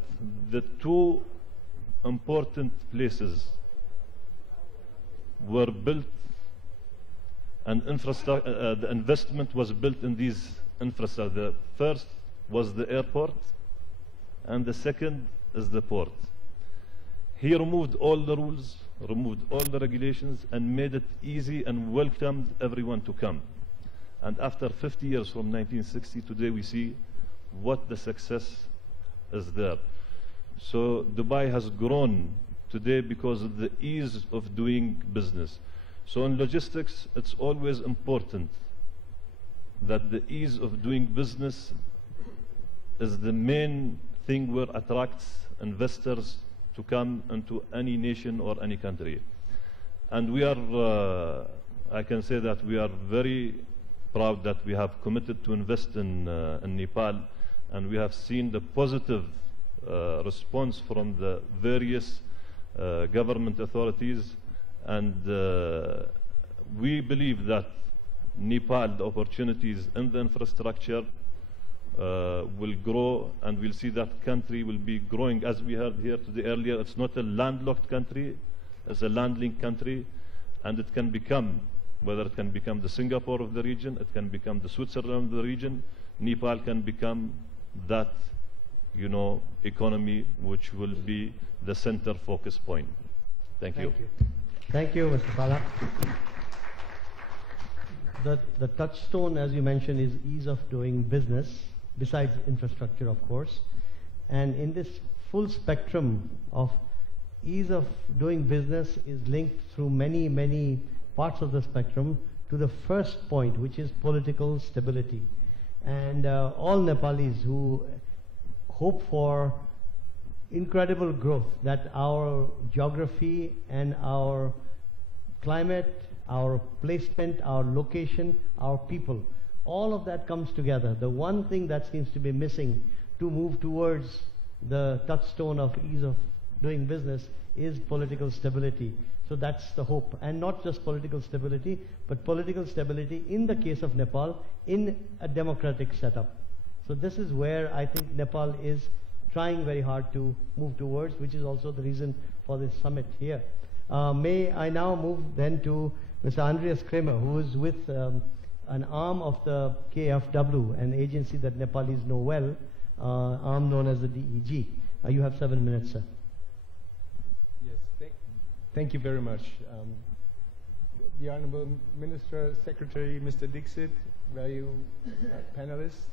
the 2 important places were built, and the investment was built in these infrastructure. The first was the airport, and the second is the port. He removed all the rules, removed all the regulations, and made it easy and welcomed everyone to come. And after 50 years from 1960, today we see what the success is there. So Dubai has grown today because of the ease of doing business. So in logistics, it's always important that the ease of doing business is the main thing where attracts investors to come into any nation or any country. And we are, I can say that we are very proud that we have committed to invest in Nepal, and we have seen the positive response from the various government authorities, and we believe that Nepal, the opportunities in the infrastructure will grow, and we'll see that country will be growing. As we heard here today earlier, it's not a landlocked country, it's a land-linked country, and it can become, whether it can become the Singapore of the region, it can become the Switzerland of the region, Nepal can become that, you know, economy which will be the center focus point. Thank you. Thank you, Mr. Salah. The touchstone, as you mentioned, is ease of doing business, besides infrastructure, of course. And in this full spectrum of ease of doing business is linked through many, many parts of the spectrum to the first point, which is political stability. And all Nepalis who hope for incredible growth, that our geography and our climate, our placement, our location, our people, all of that comes together. The one thing that seems to be missing to move towards the touchstone of ease of doing business is political stability. So that's the hope. And not just political stability, but political stability in the case of Nepal in a democratic setup. So this is where I think Nepal is trying very hard to move towards, which is also the reason for this summit here. May I now move then to Mr. Andreas Cremer, who is with an arm of the KFW, an agency that Nepalis know well, arm known as the DEG. You have 7 minutes, sir. Yes, thank you very much. The Honorable Minister, Secretary, Mr. Dixit, valued panelists,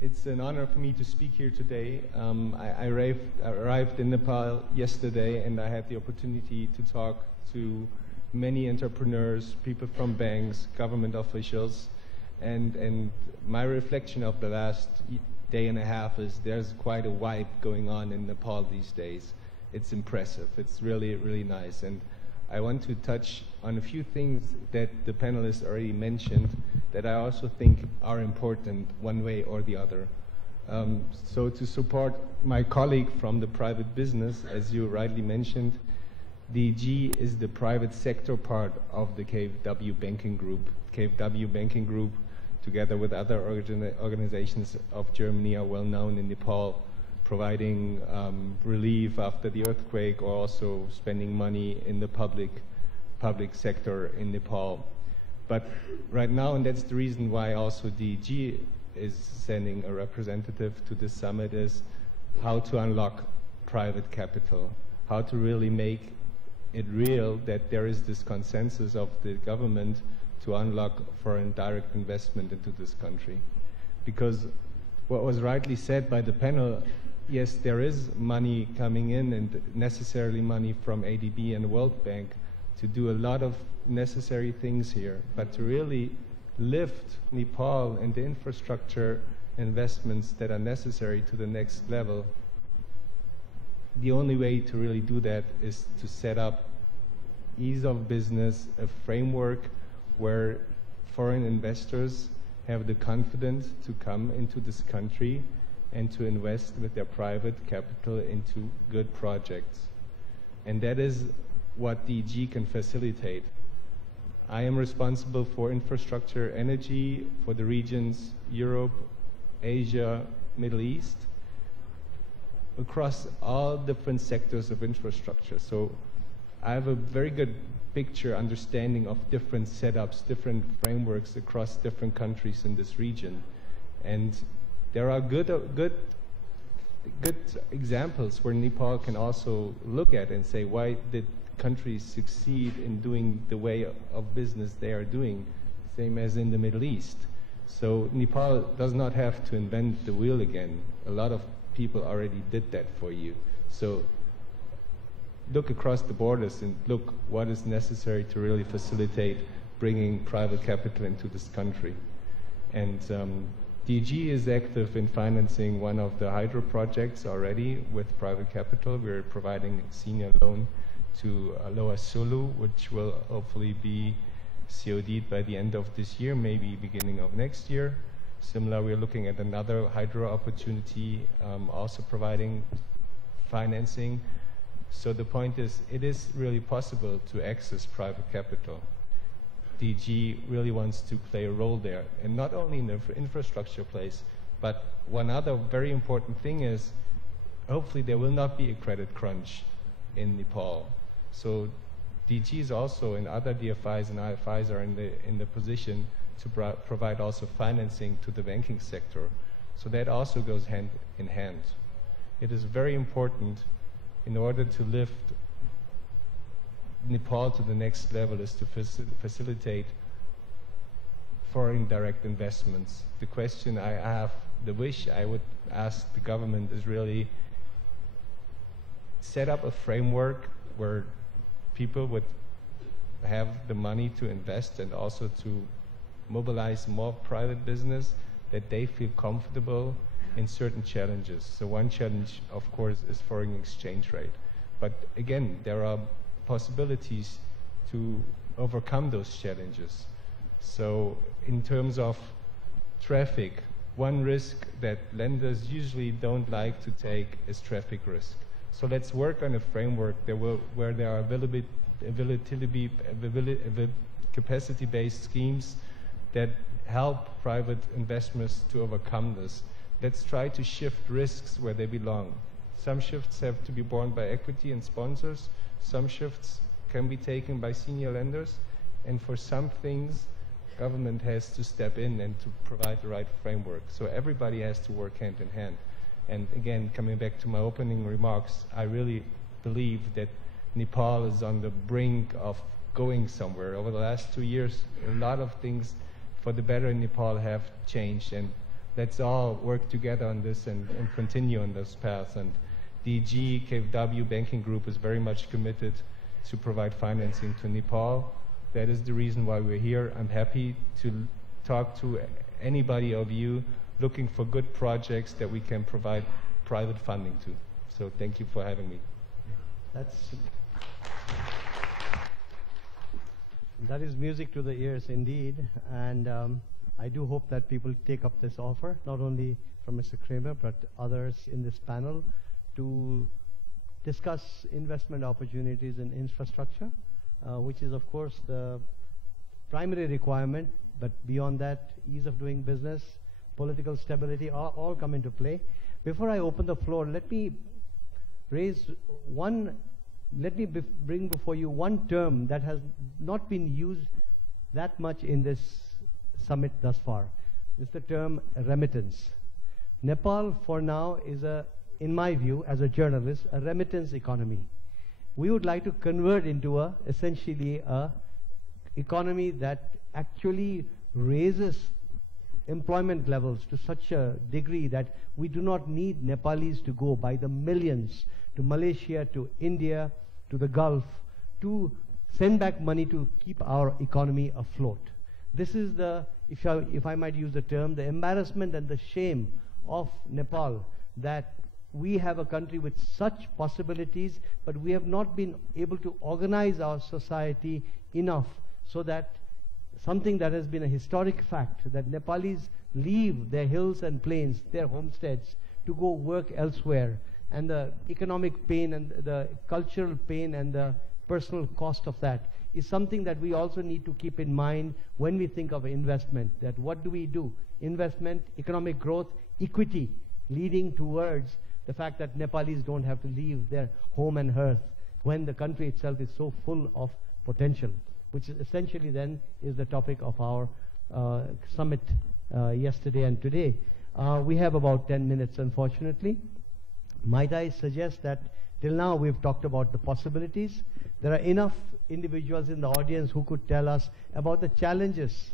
it's an honor for me to speak here today. I arrived in Nepal yesterday, and I had the opportunity to talk to many entrepreneurs, people from banks, government officials, and my reflection of the last day and a half is there's quite a vibe going on in Nepal these days. It's impressive. It's really, really nice. And I want to touch on a few things that the panelists already mentioned that I also think are important one way or the other. So to support my colleague from the private business, as you rightly mentioned, DG is the private sector part of the KfW Banking Group. KfW Banking Group, together with other organizations of Germany, are well known in Nepal, providing relief after the earthquake, or also spending money in the public sector in Nepal. But right now, and that's the reason why also DG is sending a representative to this summit, is how to unlock private capital, how to really make it real that there is this consensus of the government to unlock foreign direct investment into this country. Because what was rightly said by the panel, yes, there is money coming in, and necessarily money from ADB and the World Bank to do a lot of necessary things here, but to really lift Nepal and the infrastructure investments that are necessary to the next level, the only way to really do that is to set up ease of business, a framework where foreign investors have the confidence to come into this country and to invest with their private capital into good projects. And that is what DG can facilitate. I am responsible for infrastructure, energy for the regions Europe, Asia, Middle East, across all different sectors of infrastructure. So I have a very good picture, understanding of different setups, different frameworks across different countries in this region. And there are good examples where Nepal can also look at and say, why did countries succeed in doing the way of business they are doing, same as in the Middle East. So Nepal does not have to invent the wheel again. A lot of people already did that for you. So look across the borders and look what is necessary to really facilitate bringing private capital into this country. And DG is active in financing one of the hydro projects already with private capital. We're providing a senior loan to Lower Sulu, which will hopefully be COD'd by the end of this year, maybe beginning of next year. Similar, we're looking at another hydro opportunity, also providing financing. So the point is, it is really possible to access private capital. DG really wants to play a role there, and not only in the infrastructure place, but one other very important thing is, hopefully there will not be a credit crunch in Nepal. So DG is also, and other DFIs and IFIs are in the position to provide also financing to the banking sector. So that also goes hand in hand. It is very important, in order to lift Nepal to the next level, is to facilitate foreign direct investments. The question I have, the wish I would ask the government is really set up a framework where people would have the money to invest and also to mobilize more private business, that they feel comfortable in certain challenges. So one challenge, of course, is foreign exchange rate. But again, there are possibilities to overcome those challenges. So in terms of traffic, one risk that lenders usually don't like to take is traffic risk. So let's work on a framework where there are capacity-based schemes that help private investors to overcome this. Let's try to shift risks where they belong. Some shifts have to be borne by equity and sponsors. Some shifts can be taken by senior lenders. And for some things, government has to step in and to provide the right framework. So everybody has to work hand in hand. And again, coming back to my opening remarks, I really believe that Nepal is on the brink of going somewhere. Over the last 2 years, a lot of things for the better in Nepal have changed, and let's all work together on this and continue on this path. And DG, KfW Banking Group is very much committed to provide financing to Nepal. That is the reason why we're here. I'm happy to talk to anybody of you looking for good projects that we can provide private funding to. So thank you for having me. That is music to the ears indeed. And I do hope that people take up this offer, not only from Mr. Cremer, but others in this panel, to discuss investment opportunities in infrastructure, which is, of course, the primary requirement, but beyond that, ease of doing business, political stability, all come into play. Before I open the floor, let me bring before you one term that has not been used that much in this summit thus far. It's the term remittance. Nepal, for now, is in my view, as a journalist, a remittance economy. We would like to convert into essentially a economy that actually raises employment levels to such a degree that we do not need Nepalis to go by the millions to Malaysia, to India, to the Gulf, to send back money to keep our economy afloat. This is the, if I might use the term, the embarrassment and the shame of Nepal, that we have a country with such possibilities, but we have not been able to organize our society enough so that something that has been a historic fact, that Nepalis leave their hills and plains, their homesteads, to go work elsewhere, and the economic pain and the cultural pain and the personal cost of that is something that we also need to keep in mind when we think of investment. That what do we do? Investment, economic growth, equity, leading towards the fact that Nepalis don't have to leave their home and hearth when the country itself is so full of potential, which is essentially then is the topic of our summit yesterday and today. We have about 10 minutes, unfortunately. Might I suggest that till now we've talked about the possibilities. There are enough individuals in the audience who could tell us about the challenges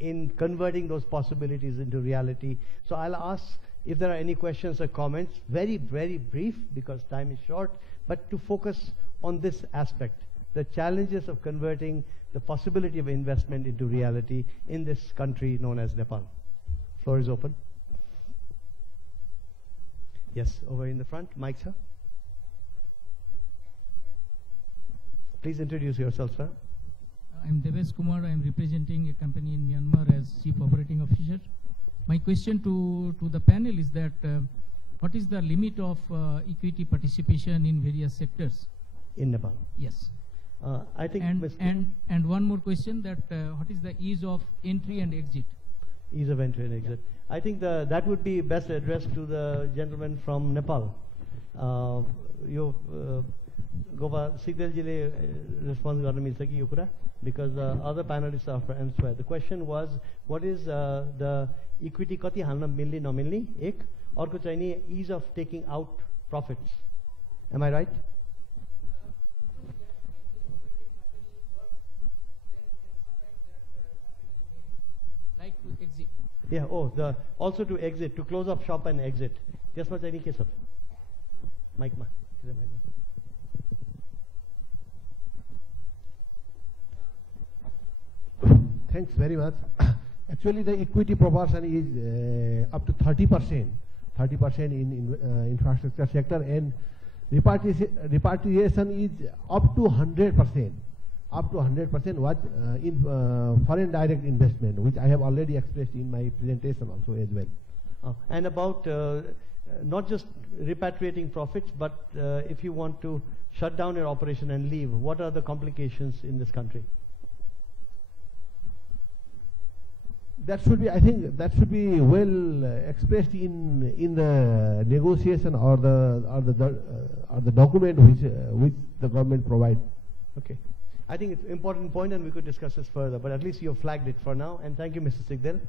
in converting those possibilities into reality. So I'll ask if there are any questions or comments, very, very brief because time is short, but to focus on this aspect, the challenges of converting the possibility of investment into reality in this country known as Nepal. Floor is open. Yes, over in the front. Mike, sir. Please introduce yourself, sir. I'm Devesh Kumar. I'm representing a company in Myanmar as Chief Operating Officer. My question to the panel is that what is the limit of equity participation in various sectors? In Nepal? Yes. I think and one more question, that what is the ease of entry and exit? Ease of entry and exit. I think that would be best addressed to the gentleman from Nepal. Gopal, Sigdel jile response garna milcha ki yo kura? Because the other panelists are elsewhere. The question was, what is the equity kati halna milne namilne? Ek, arko chahi ni ease of taking out profits. Am I right? Like to exit. Yeah, also to exit, to close up shop and exit. Yes, ma chahi ni ke sab? Mike ma. Thanks very much. Actually, the equity proportion is up to 30%. 30% in infrastructure sector, and repatriation is up to 100%. Up to 100% was in foreign direct investment, which I have already expressed in my presentation also as well. And about not just repatriating profits, but if you want to shut down your operation and leave, what are the complications in this country? That should be, I think, that should be well expressed in the negotiation or the document which the government provide. Okay, I think it's an important point, and we could discuss this further. But at least you have flagged it for now, and thank you, Mr. Sigdel.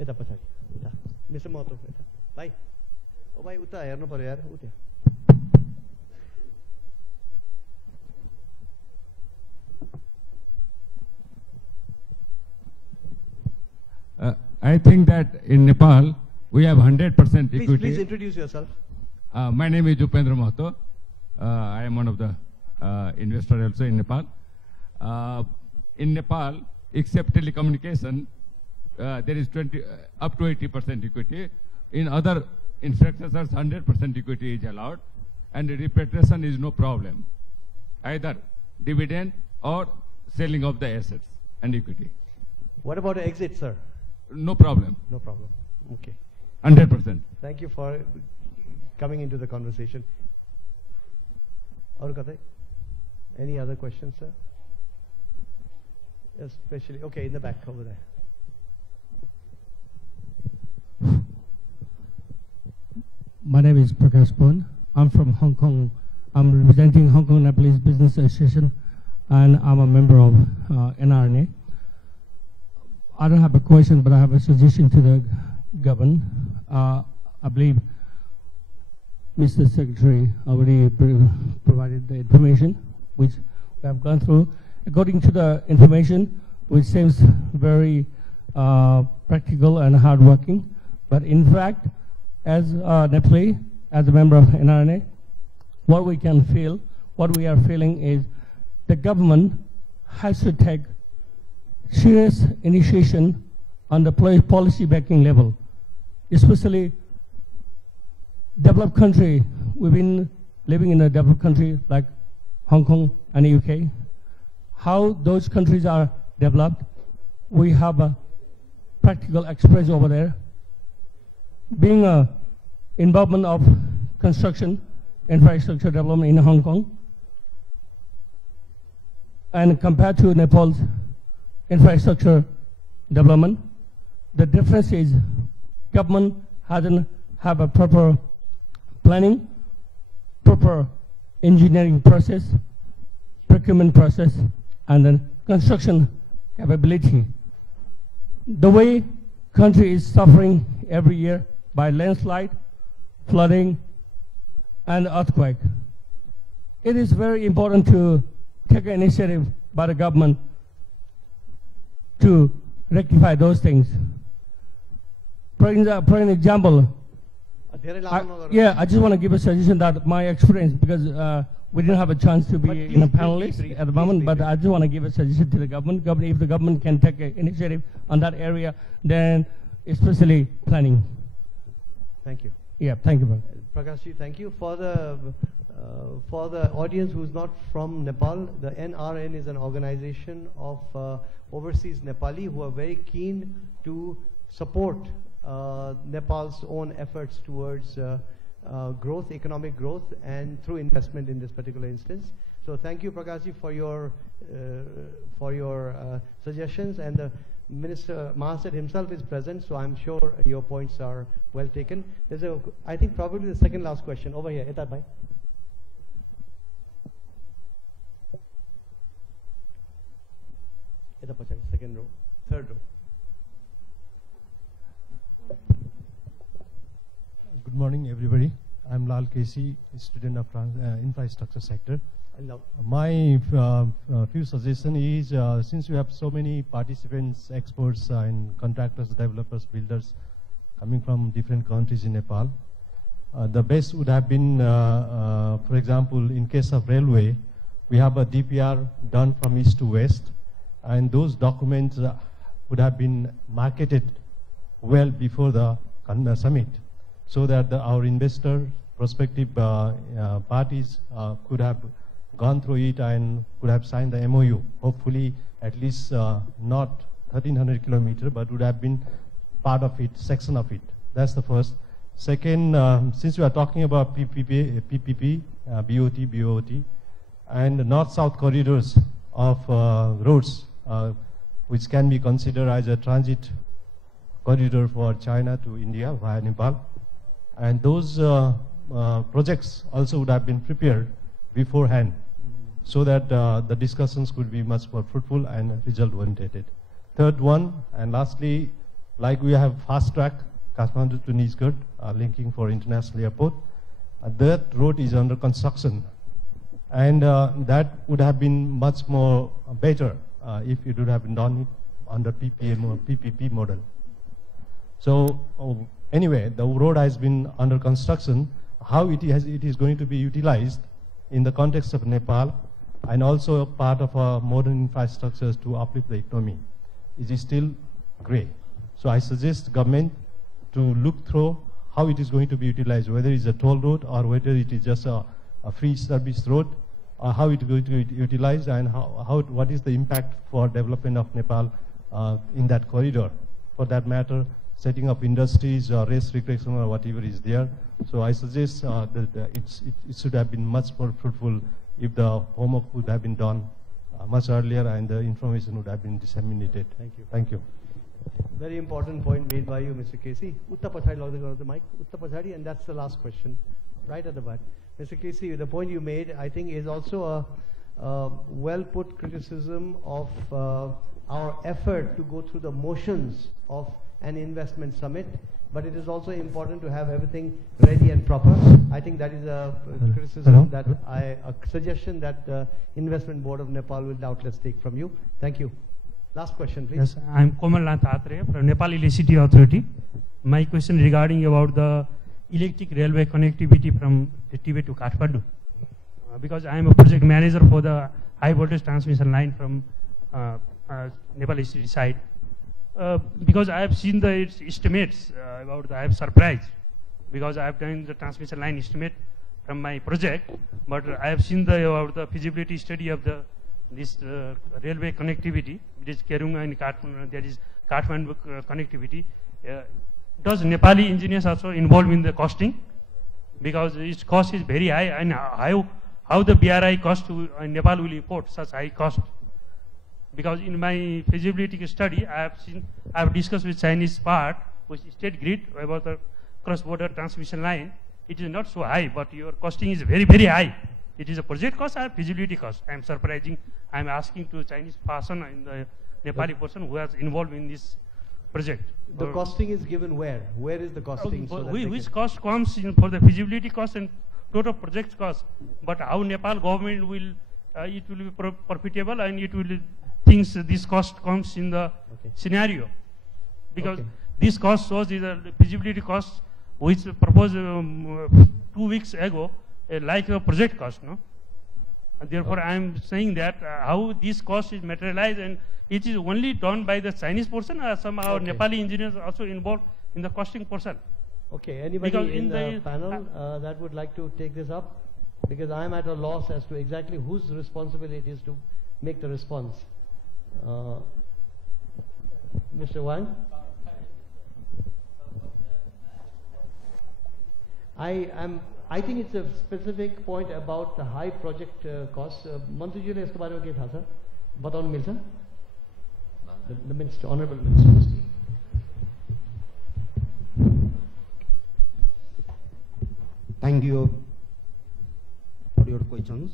Mr. Moto, bye. Oh, bye. Uta yaar, no paro yaar. Uta. I think that in Nepal, we have 100% equity. Please introduce yourself. My name is Upendra Mahato. I am one of the investors also in Nepal. In Nepal, except telecommunication, there is up to 80% equity. In other infrastructures, 100% equity is allowed, and the repatriation is no problem, either dividend or selling of the assets and equity. What about the exit, sir? No problem. No problem. Okay. 100%. Thank you for coming into the conversation. Any other questions, sir? Especially, okay, in the back over there. My name is Prakash Pon. I'm from Hong Kong. I'm representing Hong Kong Nepalese Business Association, and I'm a member of NRNA. I don't have a question, but I have a suggestion to the government. I believe Mr. Secretary already provided the information, which we have gone through. According to the information, which seems very practical and hardworking, but in fact, as Nepali, as a member of NRNA, what we are feeling is the government has to take serious initiation on the policy backing level, especially developed country. We've been living in a developed country like Hong Kong and the UK. How those countries are developed, we have a practical experience over there. Being a involvement of construction, infrastructure development in Hong Kong, and compared to Nepal's infrastructure development, the difference is government hasn't have a proper planning, proper engineering process, procurement process, and then construction capability. The way country is suffering every year by landslide, flooding, and earthquake, it is very important to take an initiative by the government to rectify those things. For an example, I just want to give a suggestion that my experience, because we didn't have a chance to be in a panelist at the moment, but I just want to give a suggestion to the government. If the government can take an initiative on that area, then especially planning. Thank you. Yeah, thank you, brother. Prakashji, thank you. For the audience who's not from Nepal, the NRN is an organization of overseas Nepali who are very keen to support Nepal's own efforts towards growth, economic growth, and through investment in this particular instance. So thank you, Prakashji, for your suggestions, and the Minister Mahaseth himself is present, so I'm sure your points are well taken. There's I think probably the second last question over here. Etad bhai. Second row, third row. Good morning, everybody. I'm Lal Kesi, student of infrastructure sector. My few suggestion is, since we have so many participants, experts, and contractors, developers, builders coming from different countries in Nepal, the best would have been, for example, in case of railway, we have a DPR done from east to west, and those documents would have been marketed well before the summit, so that our investor, prospective parties could have gone through it and could have signed the MOU. Hopefully, at least not 1,300 kilometers, but would have been part of it, section of it. That's the first. Second, since we are talking about PPP, BOT, and north-south corridors of roads, which can be considered as a transit corridor for China to India via Nepal, and those projects also would have been prepared beforehand, so that the discussions could be much more fruitful and result-oriented. Third one, and lastly, like we have fast track Kathmandu to Nizhgard, linking for international airport, that road is under construction, and that would have been much more better if it would have been done under PPM or PPP model. So anyway, the road has been under construction. How it is going to be utilized in the context of Nepal, and also part of our modern infrastructures to uplift the economy, is still grey. So I suggest government to look through how it is going to be utilized, whether it's a toll road or whether it is just a free service road, or how it is going to be utilized, and what is the impact for development of Nepal in that corridor. For that matter, setting up industries or race recreation or whatever is there. So I suggest that it should have been much more fruitful if the homework would have been done much earlier and the information would have been disseminated. Thank you. Thank you. Very important point made by you, Mr. Casey. Utta pachadi log the mic. Utta pachadi, and that's the last question, right at the back. Mr. Casey, the point you made, I think, is also a well-put criticism of our effort to go through the motions of an investment summit, but it is also important to have everything ready and proper. I think that is a criticism that a suggestion that the Investment Board of Nepal will doubtless take from you. Thank you. Last question, please. Yes, I am Komalnath Atre from Nepal Electricity Authority. My question regarding about the electric railway connectivity from Tibet to Kathmandu. Because I am a project manager for the high voltage transmission line from Nepal Electricity side. Because I have seen the estimates I am surprised because I have done the transmission line estimate from my project, but I have seen the feasibility study of this railway connectivity, which is Kerunga and Kathmandu, that is Kathmandu connectivity. Does Nepali engineers also involved in the costing? Because its cost is very high, and how the BRI cost to Nepal will import such high cost? Because in my feasibility study, I have discussed with Chinese part, with State Grid about the cross-border transmission line. It is not so high, but your costing is very, very high. It is a project cost or feasibility cost. I am surprising. I am asking to Chinese person and the Nepali person who is involved in this project. The costing is given where? Where is the costing? Which cost comes in for the feasibility cost and total project cost? But how Nepal government will, it will be profitable and it will thinks this cost comes in the scenario. Because this cost shows is a feasibility cost which proposed 2 weeks ago, like a project cost, no? And therefore, I am saying that how this cost is materialized, and it is only done by the Chinese person, or somehow Nepali engineers also involved in the costing portion. Okay, anybody in the panel that would like to take this up? Because I am at a loss as to exactly whose responsibility it is to make the response. Mr. Wang? I think it's a specific point about the high project costs. Mantriji ne isko bare mein ke tha sir? Bataunu milcha? The Minister, Honorable Minister. Thank you for your questions.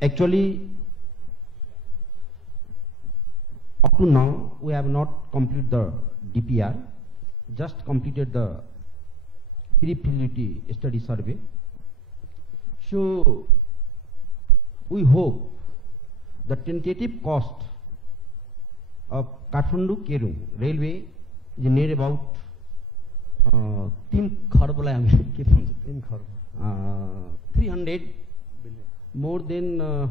Actually, up to now, we have not completed the DPR, just completed the pre-feasibility study survey. So, we hope the tentative cost of Kathmandu-Kerung railway is near about 3 crore, 300 billion, more than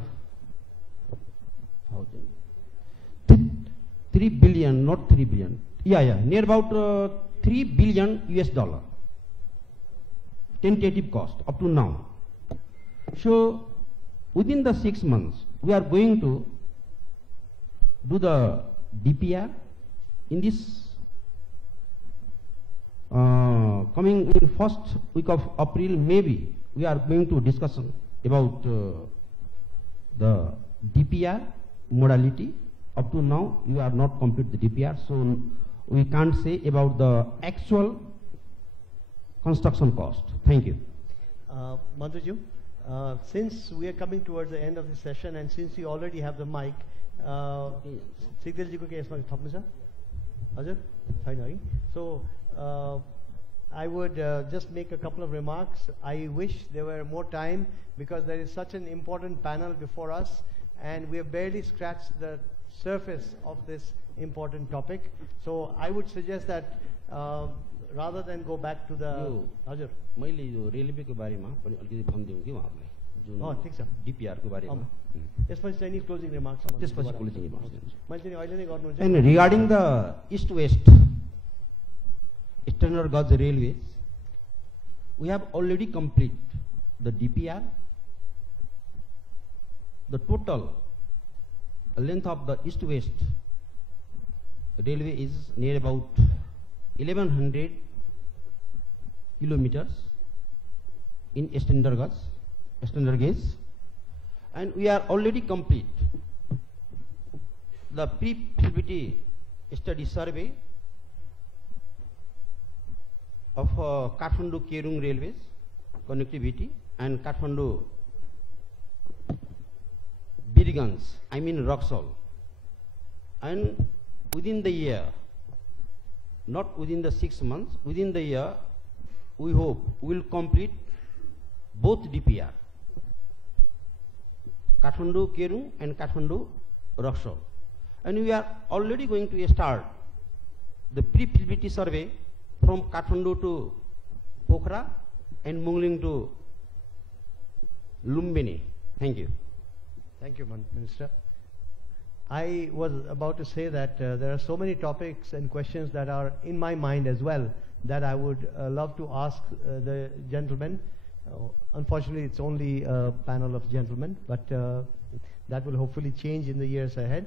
3 billion, not 3 billion. Yeah, near about $3 billion US. Tentative cost up to now. So within the 6 months, we are going to do the DPR. In this coming in first week of April, maybe we are going to discuss about the DPR modality. Up to now, we are not complete the DPR, so we can't say about the actual construction cost. Thank you. Mantriji, since we are coming towards the end of the session, and since you already have the mic, Sigdel ji ko ke यसमा थप्नु छ? हजुर? छैन है? So I would just make a couple of remarks. I wish there were more time because there is such an important panel before us, and we have barely scratched the surface of this important topic. So I would suggest that rather than go back to the हजुर मैले यो railway को बारेमा पनि अलिकति भन्दिउँ कि उहाँहरुलाई जुन ठीक छ DPR को बारेमा त्यसपछि चाहिँ नि क्लोजिङ रिमार्क्स त्यसपछि क्लोजिङ रिमार्क्स मैले चाहिँ अहिले नै गर्नुहुन्छ And regarding the east west external gauge railways, we have already completed the DPR. The total length of the east west railway is near about 1100 kilometers in standard gauge, and we are already complete the pre-feasibility study survey of Kathmandu-Kerung railways connectivity and Kathmandu-Birganj, I mean Roxol, and within the year, not within the 6 months, within the year, we hope we will complete both DPR, Kathmandu-Kerung and Kathmandu-Roxol. And we are already going to start the pre-feasibility survey from Kathmandu to Pokhara and Mungling to Lumbini. Thank you. Thank you, Minister. I was about to say that there are so many topics and questions that are in my mind as well that I would love to ask the gentlemen. Unfortunately, it's only a panel of gentlemen, but that will hopefully change in the years ahead.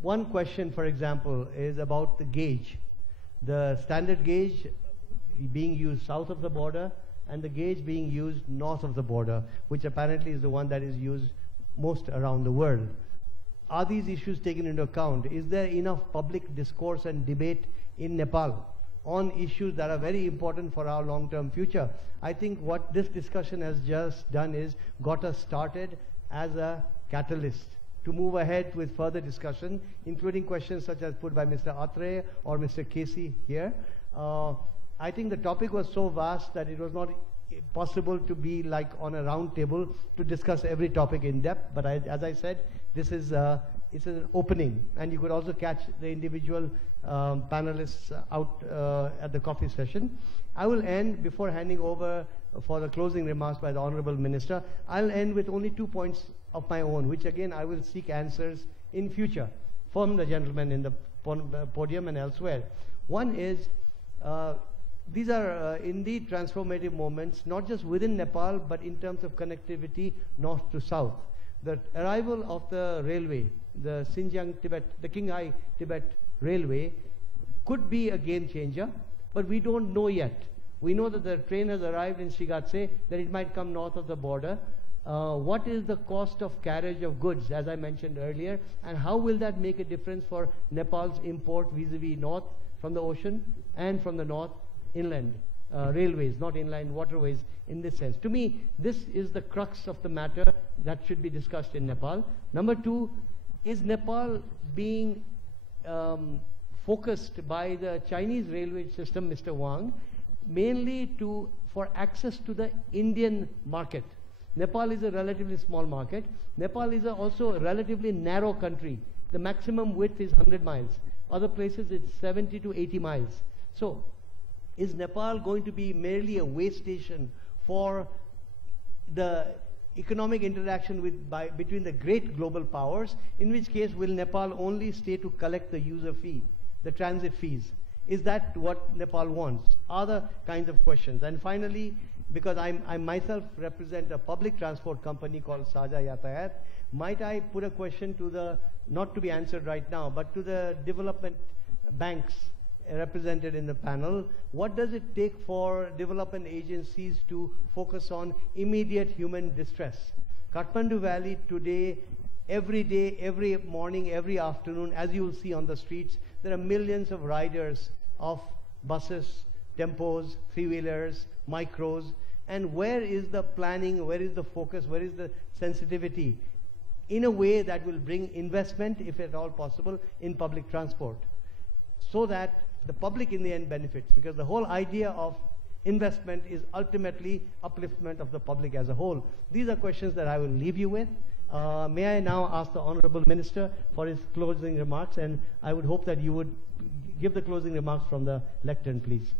One question, for example, is about the gauge. The standard gauge being used south of the border and the gauge being used north of the border, which apparently is the one that is used most around the world. Are these issues taken into account? Is there enough public discourse and debate in Nepal on issues that are very important for our long-term future? I think what this discussion has just done is got us started as a catalyst to move ahead with further discussion, including questions such as put by Mr. Atre or Mr. Casey here. I think the topic was so vast that it was not possible to be like on a round table to discuss every topic in depth, but as I said, this is it's an opening, and you could also catch the individual panelists out at the coffee session. I will end, before handing over for the closing remarks by the Honorable Minister, I'll end with only 2 points of my own, which again I will seek answers in future from the gentlemen in the podium and elsewhere. One is, these are indeed transformative moments, not just within Nepal, but in terms of connectivity north to south. The arrival of the railway, the Xinjiang-Tibet, the Qinghai-Tibet railway, could be a game changer, but we don't know yet. We know that the train has arrived in Shigatse, that it might come north of the border. What is the cost of carriage of goods, as I mentioned earlier, and how will that make a difference for Nepal's import vis-a-vis north from the ocean and from the north inland railways, not inland waterways in this sense. To me, this is the crux of the matter that should be discussed in Nepal. Number two, is Nepal being focused by the Chinese railway system, Mr. Wang, mainly for access to the Indian market? Nepal is a relatively small market. Nepal is also a relatively narrow country. The maximum width is 100 miles. Other places it's 70 to 80 miles. So, is Nepal going to be merely a way station for the economic interaction between the great global powers, in which case will Nepal only stay to collect the user fee, the transit fees? Is that what Nepal wants? Other kinds of questions. And finally, because I myself represent a public transport company called Saja Yatayat, might I put a question to the, not to be answered right now, but to the development banks represented in the panel? What does it take for development agencies to focus on immediate human distress? Kathmandu Valley today, every day, every morning, every afternoon, as you will see on the streets, there are millions of riders of buses, tempos, three-wheelers, micros, and where is the planning, where is the focus, where is the sensitivity in a way that will bring investment, if at all possible, in public transport, so that the public in the end benefits, because the whole idea of investment is ultimately upliftment of the public as a whole. These are questions that I will leave you with. May I now ask the Honorable Minister for his closing remarks, and I would hope that you would give the closing remarks from the lectern, please.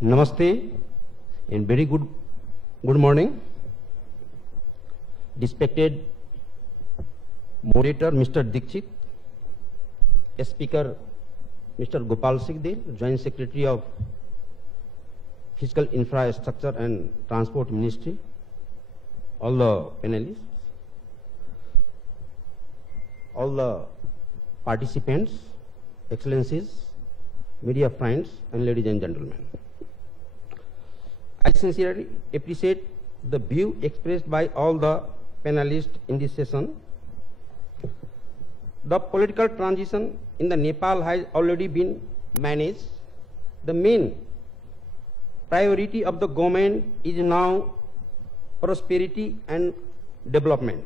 Namaste. And very good morning, respected moderator Mr. Dixit, Speaker Mr. Gopal Sigdel, Joint Secretary of Physical Infrastructure and Transport Ministry, all the panelists, all the participants, excellencies, media friends, and ladies and gentlemen. I sincerely appreciate the view expressed by all the panelists in this session. The political transition in the Nepal has already been managed. The main priority of the government is now prosperity and development.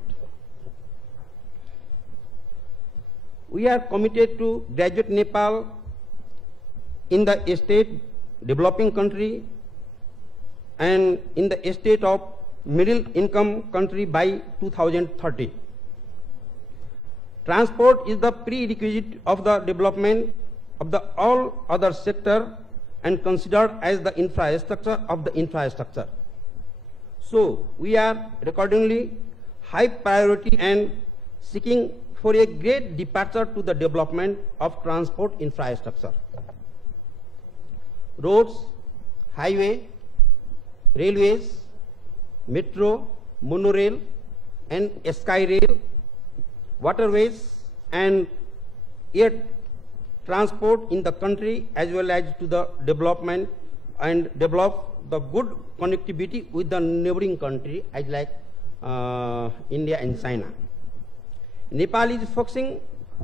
We are committed to graduate Nepal in the state developing country and in the state of middle income country by 2030. Transport is the prerequisite of the development of the all other sector and considered as the infrastructure of the infrastructure. So we are accordingly high priority and seeking for a great departure to the development of transport infrastructure. Roads, highway, railways, metro, monorail, and sky rail, waterways, and air transport in the country, as well as to the development and develop the good connectivity with the neighboring country, as like India and China. Nepal is focusing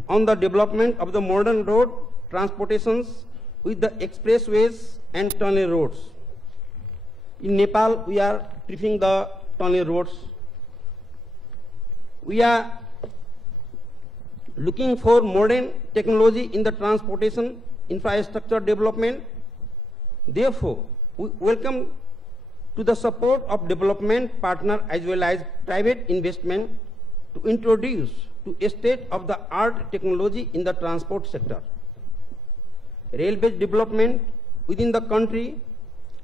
on the development of the modern road transportations with the expressways and tunnel roads. In Nepal, we are preferring the tunnel roads. We are looking for modern technology in the transportation infrastructure development. Therefore, we welcome to the support of development partner as well as private investment to introduce to a state-of-the-art technology in the transport sector. Railway development within the country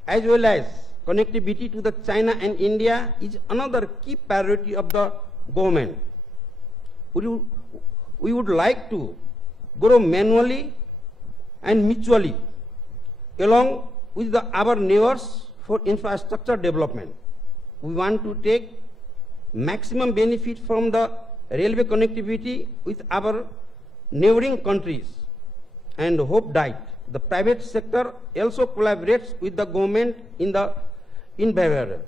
as well as connectivity to the China and India is another key priority of the government. We would like to grow manually and mutually along with our neighbors for infrastructure development. We want to take maximum benefit from the railway connectivity with our neighboring countries and hope that the private sector also collaborates with the government in the endeavor.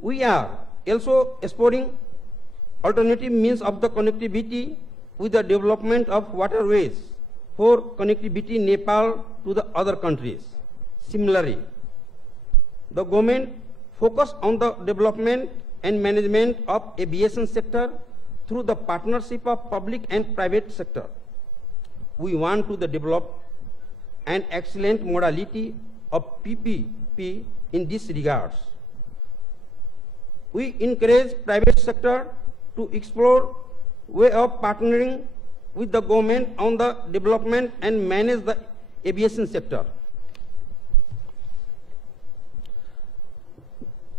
We are also exploring alternative means of the connectivity with the development of waterways for connectivity Nepal to the other countries. Similarly, the government focus on the development and management of aviation sector through the partnership of public and private sector. We want to develop an excellent modality of PPP in this regards. We encourage private sector to explore way of partnering with the government on the development and manage the aviation sector.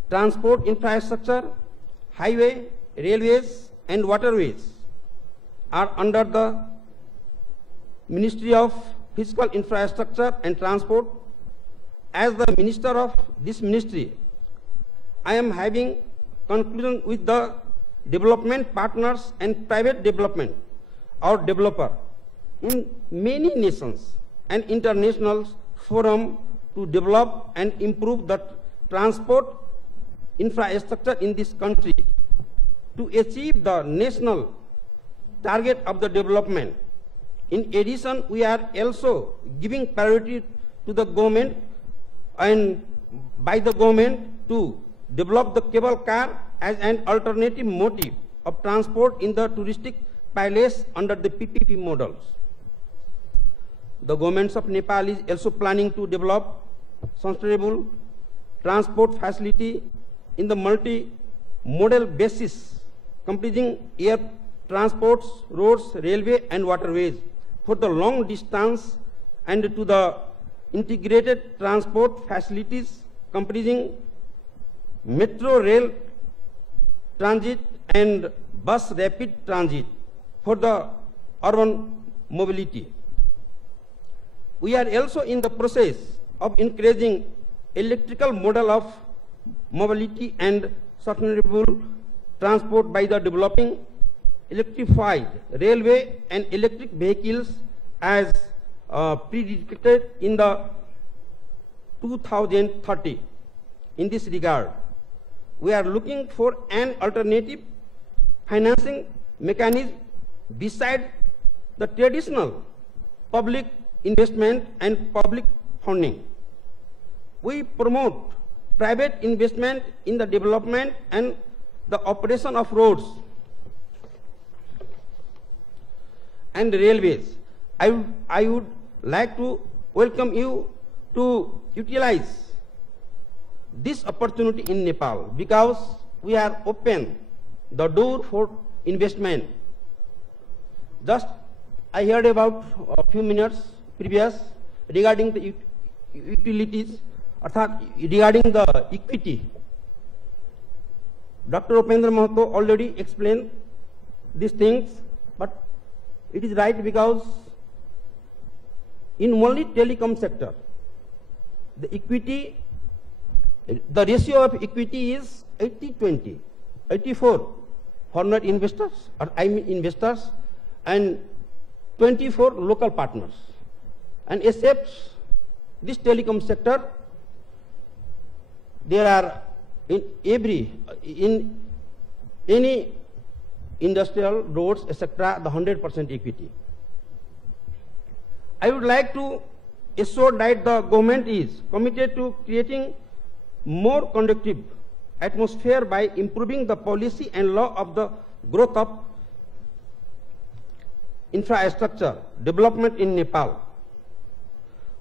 Transport infrastructure, highway, railways, and waterways are under the Ministry of Physical Infrastructure and Transport. As the Minister of this ministry, I am having conclusion with the development partners and private development or developer in many nations and international forum to develop and improve the transport infrastructure in this country to achieve the national target of the development. In addition, we are also giving priority to the government and by the government to develop the cable car as an alternative mode of transport in the touristic palace under the PPP models. The governments of Nepal is also planning to develop sustainable transport facility in the multi-modal basis, comprising air transports, roads, railway, and waterways for the long distance and to the integrated transport facilities comprising metro rail transit and bus rapid transit for the urban mobility. We are also in the process of increasing electrical model of mobility and sustainable transport by the developing electrified railway and electric vehicles as predicted in the 2030. In this regard, we are looking for an alternative financing mechanism beside the traditional public investment and public funding. We promote private investment in the development and the operation of roads and railways. I would like to welcome you to utilize this opportunity in Nepal because we are open the door for investment. Just I heard about a few minutes previous regarding the utilities, regarding the equity. Dr. Upendra Mahato already explained these things, but it is right because in only telecom sector, the equity, the ratio of equity is 80-20, 84 foreign investors, or I mean investors, and 24 local partners. And except this telecom sector, there are in any industrial roads, etc., the 100% equity. I would like to assure that the government is committed to creating more conducive atmosphere by improving the policy and law of the growth of infrastructure development in Nepal.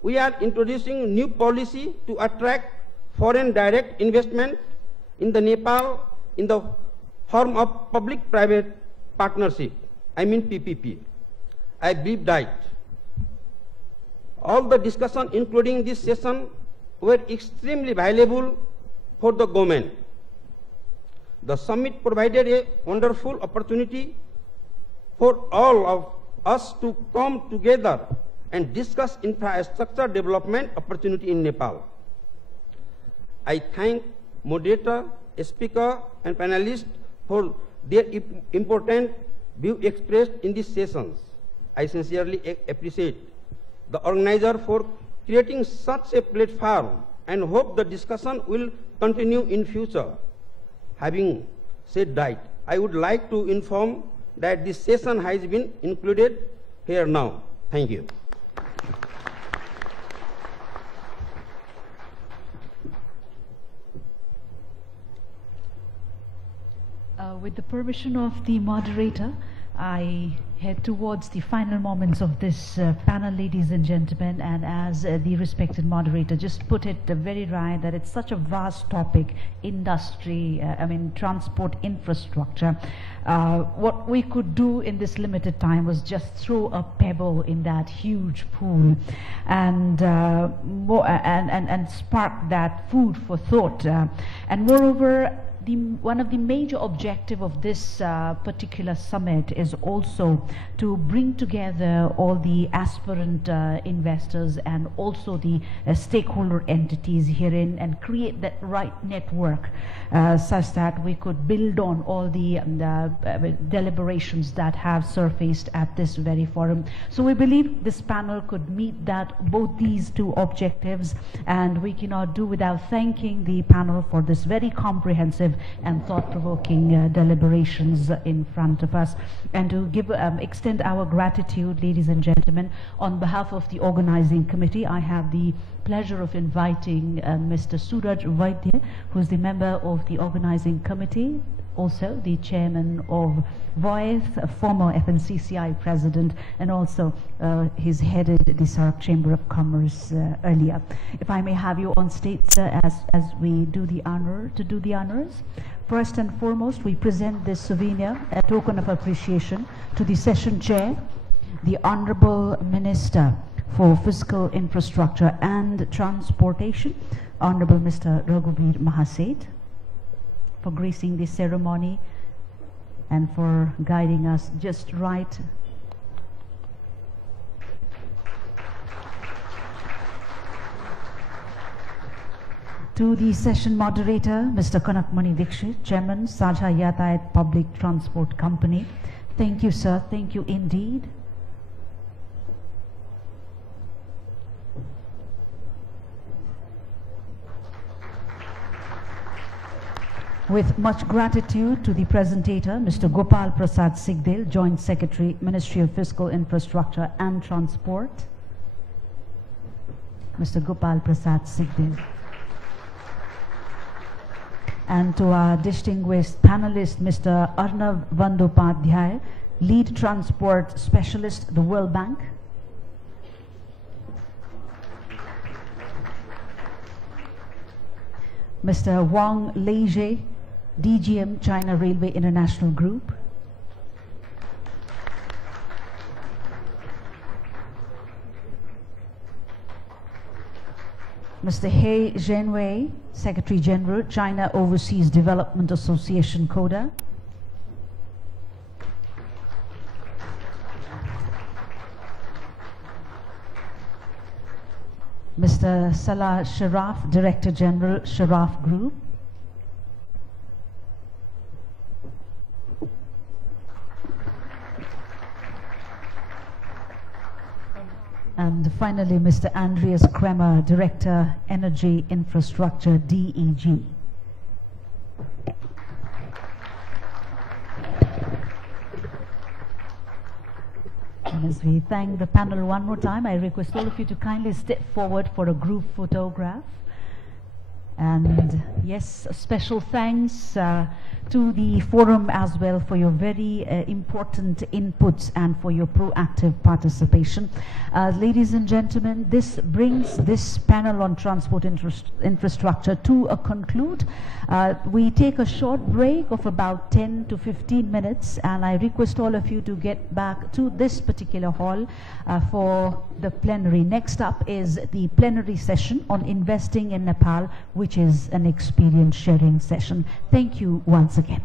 We are introducing new policy to attract foreign direct investment in the Nepal in the form of public-private partnership, I mean PPP. I believe that all the discussion including this session were extremely valuable for the government. The summit provided a wonderful opportunity for all of us to come together and discuss infrastructure development opportunity in Nepal. I thank moderator, speaker and panelists for their important view expressed in these sessions. I sincerely appreciate the organizer for creating such a platform and hope the discussion will continue in future. Having said that, I would like to inform that this session has been included here now. Thank you. With the permission of the moderator, I head towards the final moments of this panel, ladies and gentlemen, and as the respected moderator just put it very right, that it's such a vast topic, industry, transport infrastructure. What we could do in this limited time was just throw a pebble in that huge pool and spark that food for thought. And moreover, one of the major objectives of this particular summit is also to bring together all the aspirant investors and also the stakeholder entities herein and create that right network such that we could build on all the deliberations that have surfaced at this very forum. So we believe this panel could meet both these two objectives, and we cannot do without thanking the panel for this very comprehensive and thought-provoking deliberations in front of us, and to extend our gratitude, ladies and gentlemen, on behalf of the organizing committee. I have the pleasure of inviting Mr. Suraj Vaidya, who is the member of the organizing committee, also the chairman of VOIF, a former FNCCI president, and also he's headed the Sarak Chamber of Commerce earlier. If I may have you on stage, sir, as we do the honors. First and foremost, we present this souvenir, a token of appreciation, to the session chair, the Honorable Minister for Fiscal Infrastructure and Transportation, Honorable Mr. Raghubir Mahaseth, for gracing this ceremony and for guiding us just right. To the session moderator, Mr. Kanak Dixit, Chairman, Salah Yatayat Public Transport Company. Thank you, sir. Thank you indeed. With much gratitude to the presentator, Mr. Gopal Prasad Sigdel, Joint Secretary, Ministry of Fiscal Infrastructure and Transport. Mr. Gopal Prasad Sigdel. And to our distinguished panelist, Mr. Arnab Bandyopadhyaya, Lead Transport Specialist, the World Bank. Mr. Wang Lijie, DGM, China Railway International Group. Mr. Zenwei, Secretary General, China Overseas Development Association, CODA. Mr. Salah Sharaf, Director General, Sharaf Group. And finally, Mr. Andreas Cremer, Director, Energy Infrastructure, DEG. And as we thank the panel one more time, I request all of you to kindly step forward for a group photograph. And yes, a special thanks to the forum as well for your very important inputs and for your proactive participation. Ladies and gentlemen, this brings this panel on transport infrastructure to a conclude. We take a short break of about 10 to 15 minutes, and I request all of you to get back to this particular hall for the plenary. Next up is the plenary session on investing in Nepal, which is an experience sharing session. Thank you once again.